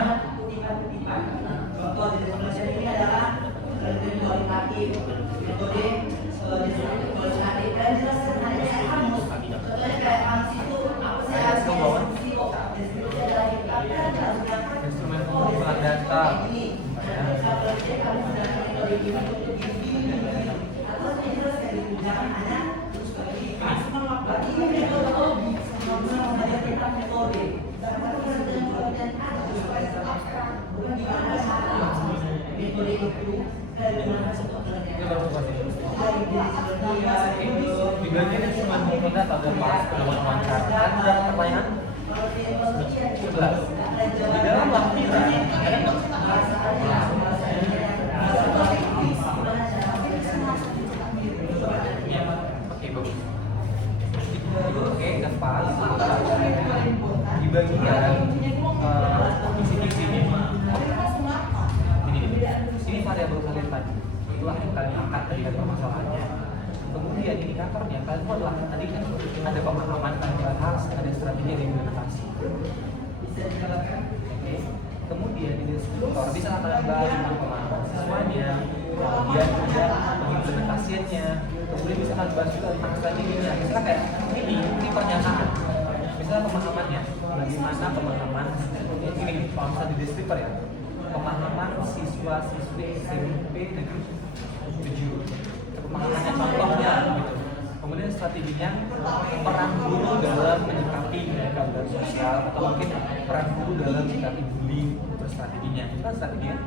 instrumen pengumpulan data di bagian instrumen pengumpulan data dan bahas pedoman wawancara ada pertanyaan 11. Di dalam lampiran ada nggak? Oke, bagus. Oke, pas. Di bagian kisi-kisinya ini variabel kalian tadi. Itulah yang kalian angkat dari permasalahannya. Kemudian indikatornya kalian itu adalah tadi kan ada pemahaman, kalian bahas, ada strategi dan implementasi. Oke. Kemudian di instruktur bisa kalian bahas tentang pemahaman siswanya, kemudian ada pengimplementasiannya, kemudian bisa kalian bahas juga tentang strateginya. Misalnya kayak ini pernyataan. misalnya pemahamannya, bagaimana pemahaman ini kalau misalnya di deskriptor ya, pemahaman siswa-siswi SMP negeri 7, pemahamannya contohnya gitu. Kemudian strateginya peran guru dalam menyikapi keadaan sosial atau mungkin peran guru dalam menyikapi bullying, terus strateginya itu kan strateginya.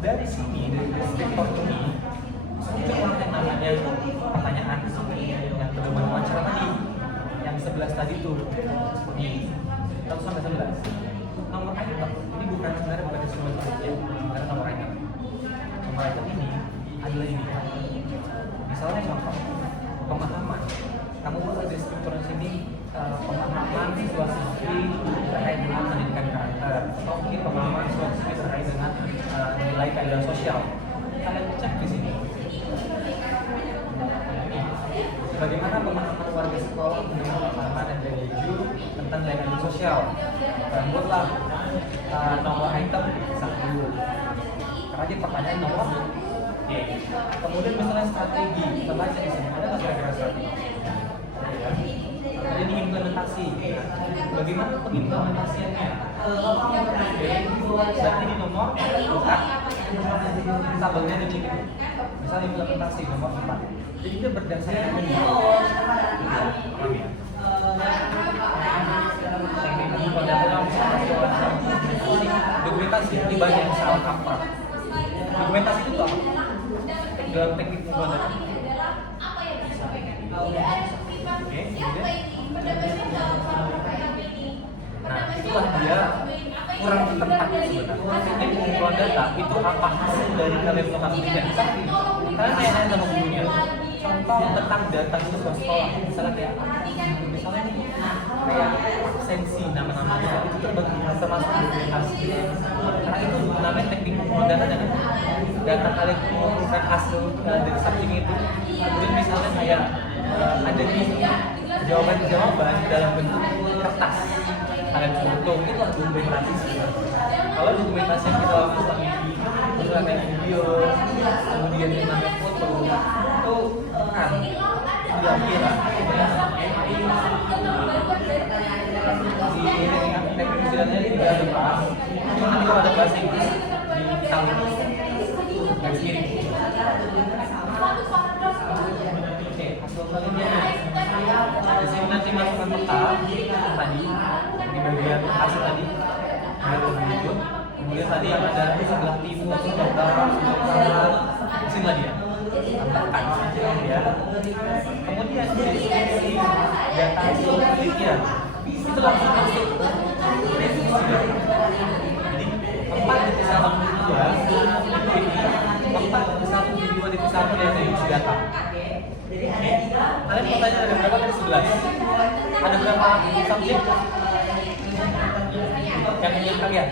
Dari sini, dari deskriptor ini muncullah yang namanya pertanyaan yang pedoman wawancara tadi, yang 11 tadi tuh, ini 1 sampai 11. Nomor item ini bukan sebenarnya bukan semua penelitian, karena nomor item ini adalah ini. Misalnya contoh pemahaman, kamu buat deskriptor di sini pemahaman siswa-siswi terkait dengan pendidikan karakter, atau mungkin pemahaman siswa-siswi terkait dengan nilai keadilan sosial. Kalian cek di sini. Bagaimana pemahaman warga sekolah dengan pemahaman yang dari guru tentang nilai keadilan sosial? Dan buatlah nomor item 1. Karena dia pertanyaan nomor. Kemudian misalnya strategi, kita baca di sini ada nggak kira-kira strategi? Ada ini implementasi. Bagaimana pengimplementasiannya? Berarti di nomor 4. Tabelnya di sini. Misalnya implementasi nomor 4. Jadi dia berdasarkan ini. Dokumentasi ini banyak salah kaprah. Dokumentasi itu apa? Dalam teknik pembuatan. Oke, nah itulah dia kurang tepat sebenarnya. Teknik pengumpulan data itu apa hasil dari kalian melakukan penelitian? Kalian tanya sama gurunya. Contoh tentang data siswa sekolah, misalnya kayak nih, kayak absensi nama-namanya itu termasuk dokumentasi. Karena itu namanya teknik pengumpulan data dan data kalian mengumpulkan hasil dari subjeknya itu. Kemudian misalnya kayak ada nih jawaban-jawaban dalam bentuk kertas. Kalian foto itu adalah dokumentasi sebenarnya. Kalau dokumentasi yang kita lakukan selama ini, misalnya kayak video, kemudian yang namanya foto, itu kan tidak kira. Di teknik istilahnya tidak ada bahas. Cuma nanti kalau ada bahasa Inggris di tahun garis miring. Oke, hasil selanjutnya di sini nanti masukkan peta tadi di bagian hasil tadi ada begitu. Kemudian tadi yang ada di sebelah timur, sebelah barat, sebelah selatan, di sini lah dia. Tambahkan ya. Kemudian di sini data hasil penelitian itu langsung masuk ke definisi data. Jadi 4.1.2 ini 4.1.2.1 yang definisi data. Oke, kalian mau tanya ada berapa dari 11? Ada berapa subjek? Yang ingin kalian?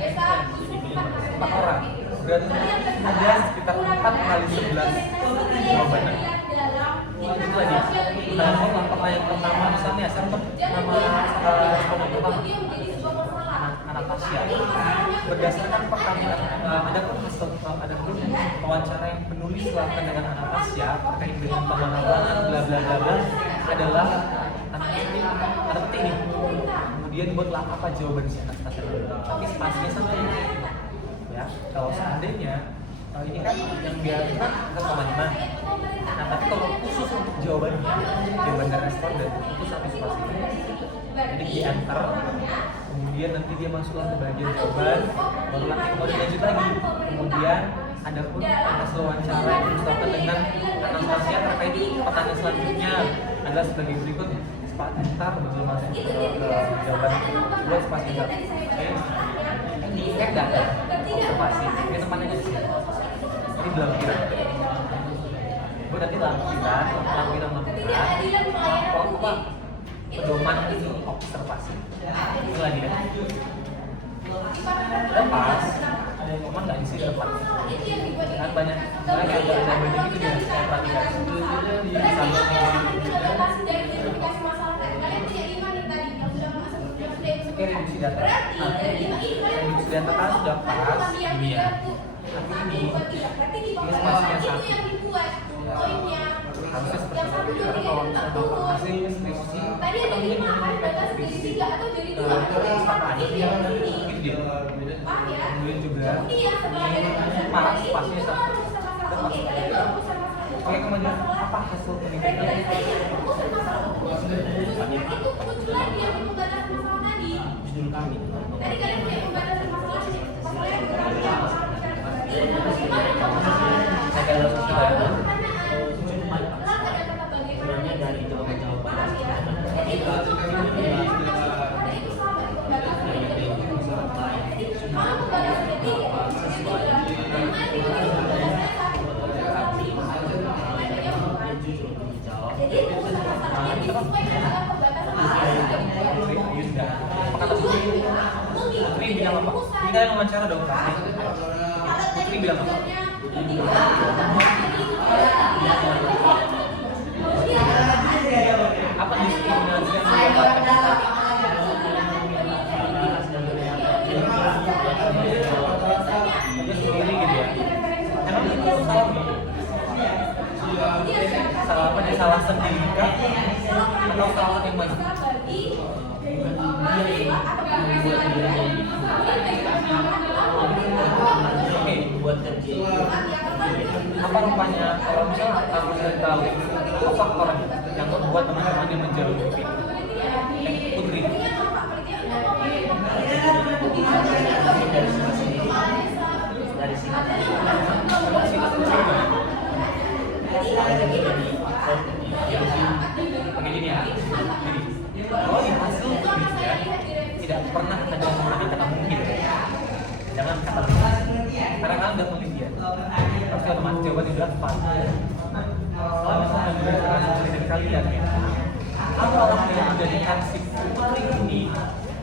4 orang. Berarti ada sekitar 4 kali 11 jawabannya. Itu lagi. Kalian mau pertanyaan pertama misalnya siapa nama sekolah pertama? Anak Tasya. Berdasarkan pertanyaan ada pun wawancara yang penulis lakukan dengan anak Tasya terkait dengan pemahaman bla bla bla adalah anak penting nih. Kemudian buatlah apa jawaban si anak Tasya. Tapi spasinya satu. Ya, kalau seandainya ini kan yang biasa kan 0,5. Nah, tapi kalau khusus untuk jawaban dari responden itu satu spasi. Jadi di enter, kemudian nanti dia masuklah ke bagian jawaban, baru nanti kembali lanjut lagi. Kemudian ada pun hasil wawancara yang dilakukan dengan Anastasia terkait pertanyaan selanjutnya adalah sebagai berikut. Ntar belum masuk ke jawaban kedua spasi satu. Oke, ini kan data observasi. Ini tempatnya di sini. Ini belum kira. Gue nanti lampiran apa pedoman itu observasi. Itu lagi ya. Lepas, cuman nggak isi lepas. Kan banyak ada banyak itu dia saya perhatikan. Oke, reduksi data. Nah, reduksi data kan sudah pas dunia. Tapi ini spasinya satu. Harusnya seperti itu. Karena kalau misalnya hasil skripsi, atau mungkin Gitu dia. Kemudian juga pas pasnya satu. Oke, kemudian apa hasil penelitian? Judul kami. Saya kalau sudah Sebenarnya dari jawaban-jawaban Putri bilang apa? Kita yang wawancara dong pasti. Putri bilang apa? Apa diskriminasi yang didapatkan? Dia sendiri gitu ya. Emang itu salah nih? Salah apa nih? Salah sendiri kah? Atau salah yang mana? Oke, buat kerja. apa rupanya kalau misalnya aku sudah tahu apa faktornya yang membuat teman-temannya menjauh Putri? Dari sini. Oke, gini ya. Kalau di hasil penelitian tidak pernah ada yang kata mungkin. Jangan kata mungkin. Karena kan udah penelitian. Pasti otomatis jawabannya bilang pas. Kalau misalnya berdasarkan penelitian kalian ya, apa orang yang menjadikan si Putri ini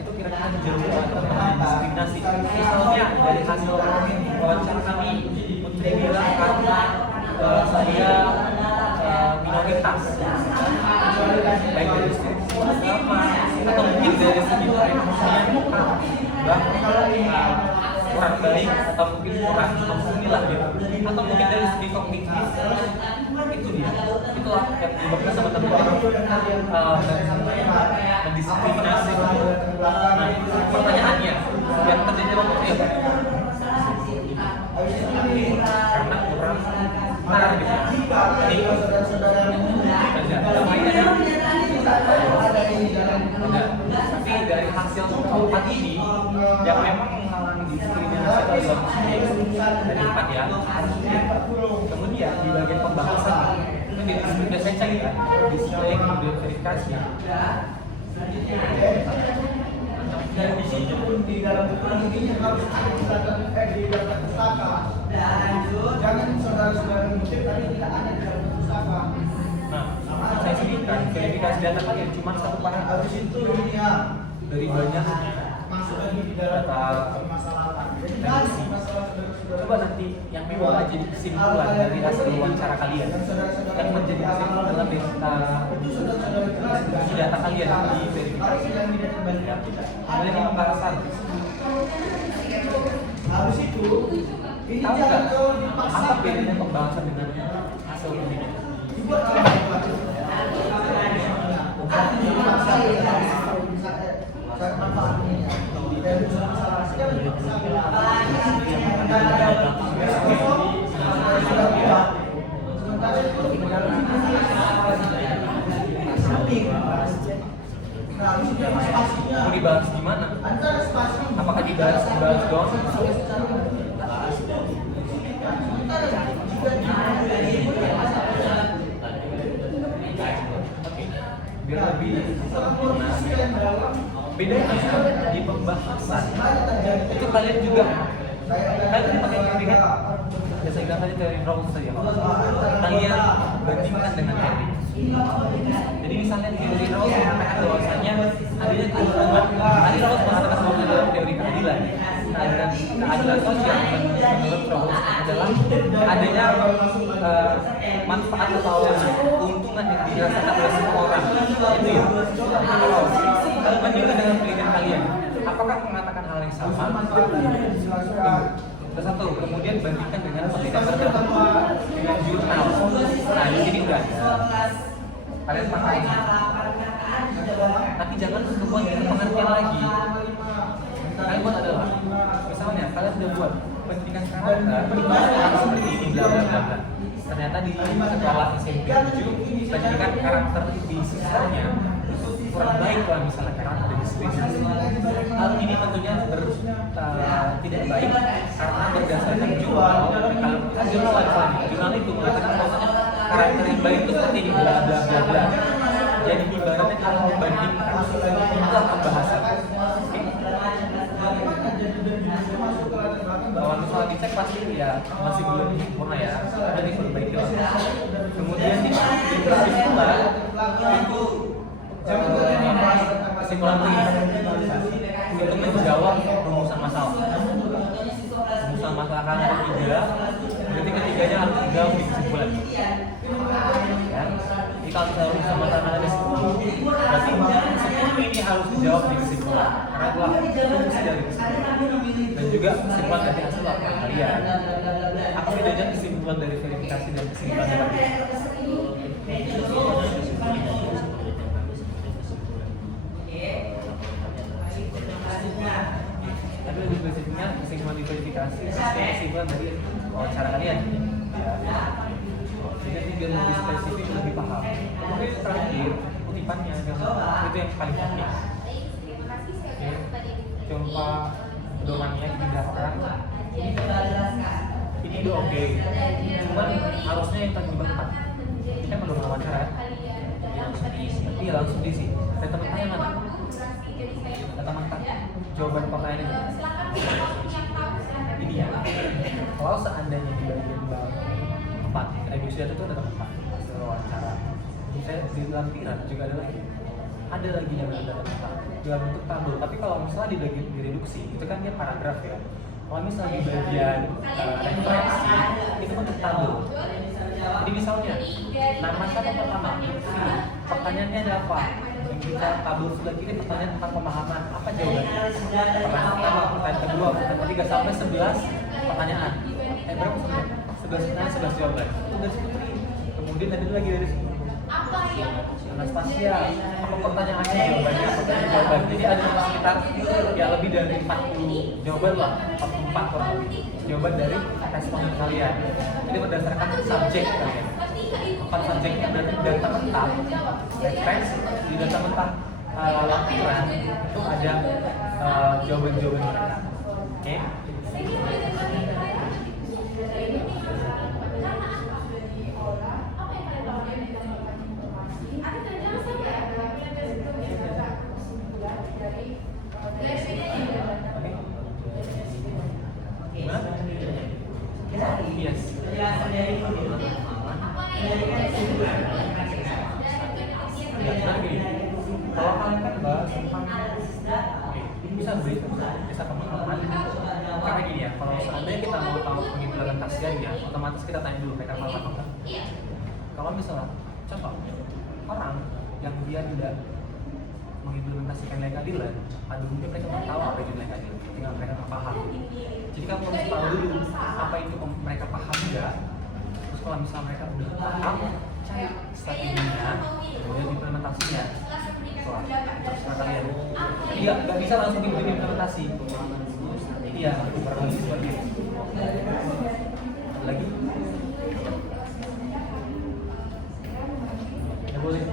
itu kira-kira menjauh atau diskriminasi? Misalnya dari hasil wawancara kami, Putri bilang karena saya minoritas, baik dari segi agama atau mungkin dari segi emosional muka, kurang baik atau mungkin kurang mumpuni lah gitu, atau mungkin dari segi kognitif. Itu dia, itulah yang menyebabkan sama teman-teman mendiskriminasi. Nah, pertanyaannya yang terjadi waktu itu apa? Karena kurang marah gitu. Tapi dari hasil keempat ini yang memang mengalami diskriminasi adalah dari empat ya. Kemudian di bagian pembahasan itu sudah saya cek ya, display kemudian verifikasi. Dan di situ pun di dalam buku ini harus di dalam pustaka. Jangan saudara-saudara mengutip tadi tidak ada di dalam pustaka. Nah, saya sebutkan verifikasi data kalian cuma satu paragraf. Habis itu ini ya Dari banyaknya masuk lagi di dalam data permasalahan. Jadi tendensi. banyak masalah-saudara. Coba nanti yang memang menjadi kesimpulan dari hasil wawancara kalian, yang menjadi kesimpulan dalam data kalian di verifikasi. Ada yang pembahasan. Habis itu ini Tahu jangan nggak kau apa dipaksakan. bedanya pembahasan dengan hasil penelitian? Dibuat Mau dibahas di mana? Apakah dibahas doang? Biar lebih bedanya di pembahasan itu kalian juga kalian pakai teori kan? Ya saya bilang tadi teori Rawls saja. Kalian bandingkan dengan teori. Jadi misalnya teori Rawls mengatakan bahwasanya adanya keuntungan. Tadi Rawls mengatakan bahwa dalam teori keadilan, keadilan sosial menurut Rawls adalah adanya manfaat atau keuntungan yang dirasakan oleh semua orang. Itu ya. Kalau bandingkan dengan penelitian kalian, apakah mengatakan hal yang sama? Satu, kemudian bandingkan dengan penelitian terbaru dengan jurnal. Nah, di sini udah ada. Kalian pakai ini. Tapi jangan kemudian itu pengertian ternyata di sekolah SMP 7 pendidikan karakter di sisanya kurang baik kalau misalnya karakter diskriminasi. Hal ini tentunya tidak baik karena berdasarkan jurnal, kalau kan jurnal itu mengatakan bahwasanya karakter yang baik itu seperti ini bla bla bla bla. Jadi ibaratnya kalau membandingkan itu akan bahasan. Kalau misalnya dicek pasti ya masih belum sempurna ya, ada diperbaiki lah. Kemudian di kesimpulan itu kesimpulan untuk menjawab rumusan masalah. Rumusan masalah kan ada 3, berarti ketiganya harus dijawab di kesimpulan. Ya. Jadi kalau misalnya rumusan masalah ada 10, berarti 10 ini harus dijawab di kesimpulan. Karena itulah fungsi dari kesimpulan. Dan juga kesimpulan dari hasil laporan kalian. Apa bedanya kesimpulan dari verifikasi dan kesimpulan dari tapi lebih spesifiknya kesimpulan di verifikasi kesimpulan dari wawancara kalian ya. Jadi biar lebih spesifik, lebih paham. Kemudian terakhir kutipannya itu yang paling penting. Contoh pedomannya didaftar ini udah oke, cuman harusnya yang terlibat 4. Kita belum wawancara iya langsung diisi. Saya teman-teman yang mana? Teman-teman jawaban pertanyaan ini ya. Kalau seandainya di bagian bab 4 revisi data itu ada 4 hasil wawancara. Saya di lampiran juga ada lagi yang ada dalam bentuk tabel. Tapi kalau misalnya di bagian reduksi itu kan dia paragraf ya. Kalau misalnya di bagian referensi itu bentuk tabel. Jadi misalnya nama siapa pertama, pertanyaannya ada apa? Yang kita tabel sebelah kiri pertanyaan tentang pemahaman, apa jawabannya? Pertanyaan pertama, pertanyaan kedua, pertanyaan ketiga sampai 11 pertanyaan. Berapa sebenarnya? 11 pertanyaan, 11 jawaban. Itu dari Putri. Kemudian ada lagi dari Anastasia, apa pertanyaannya, jawabannya, pertanyaan jawaban. Jadi ada sekitar ya lebih dari 40 jawaban lah, 44 lah jawaban dari responden kalian. Jadi berdasarkan subjek kalian. 4 subjeknya berarti data mentah, referensi di data mentah lampiran itu ada jawaban-jawaban mereka. Oke? Yes. Kalau kalian kan bahas tentang bisa beri bisa pemahaman karena gini ya, kalau seandainya kita mau tahu pengimplementasiannya otomatis kita tanya dulu mereka paham apa enggak. Kalau misalnya contoh orang yang dia tidak mengimplementasikan keadilan, mungkin mereka nggak tahu apa itu keadilan, tinggal mereka nggak paham. Jadi kamu harus tahu dulu apa itu mereka paham enggak. Terus kalau misalnya mereka udah paham, cari strateginya, kemudian implementasinya. Wah, terserah kalian. Iya, nggak bisa langsung implementasi. Iya, kurang lebih seperti itu. Ada lagi? Ya boleh.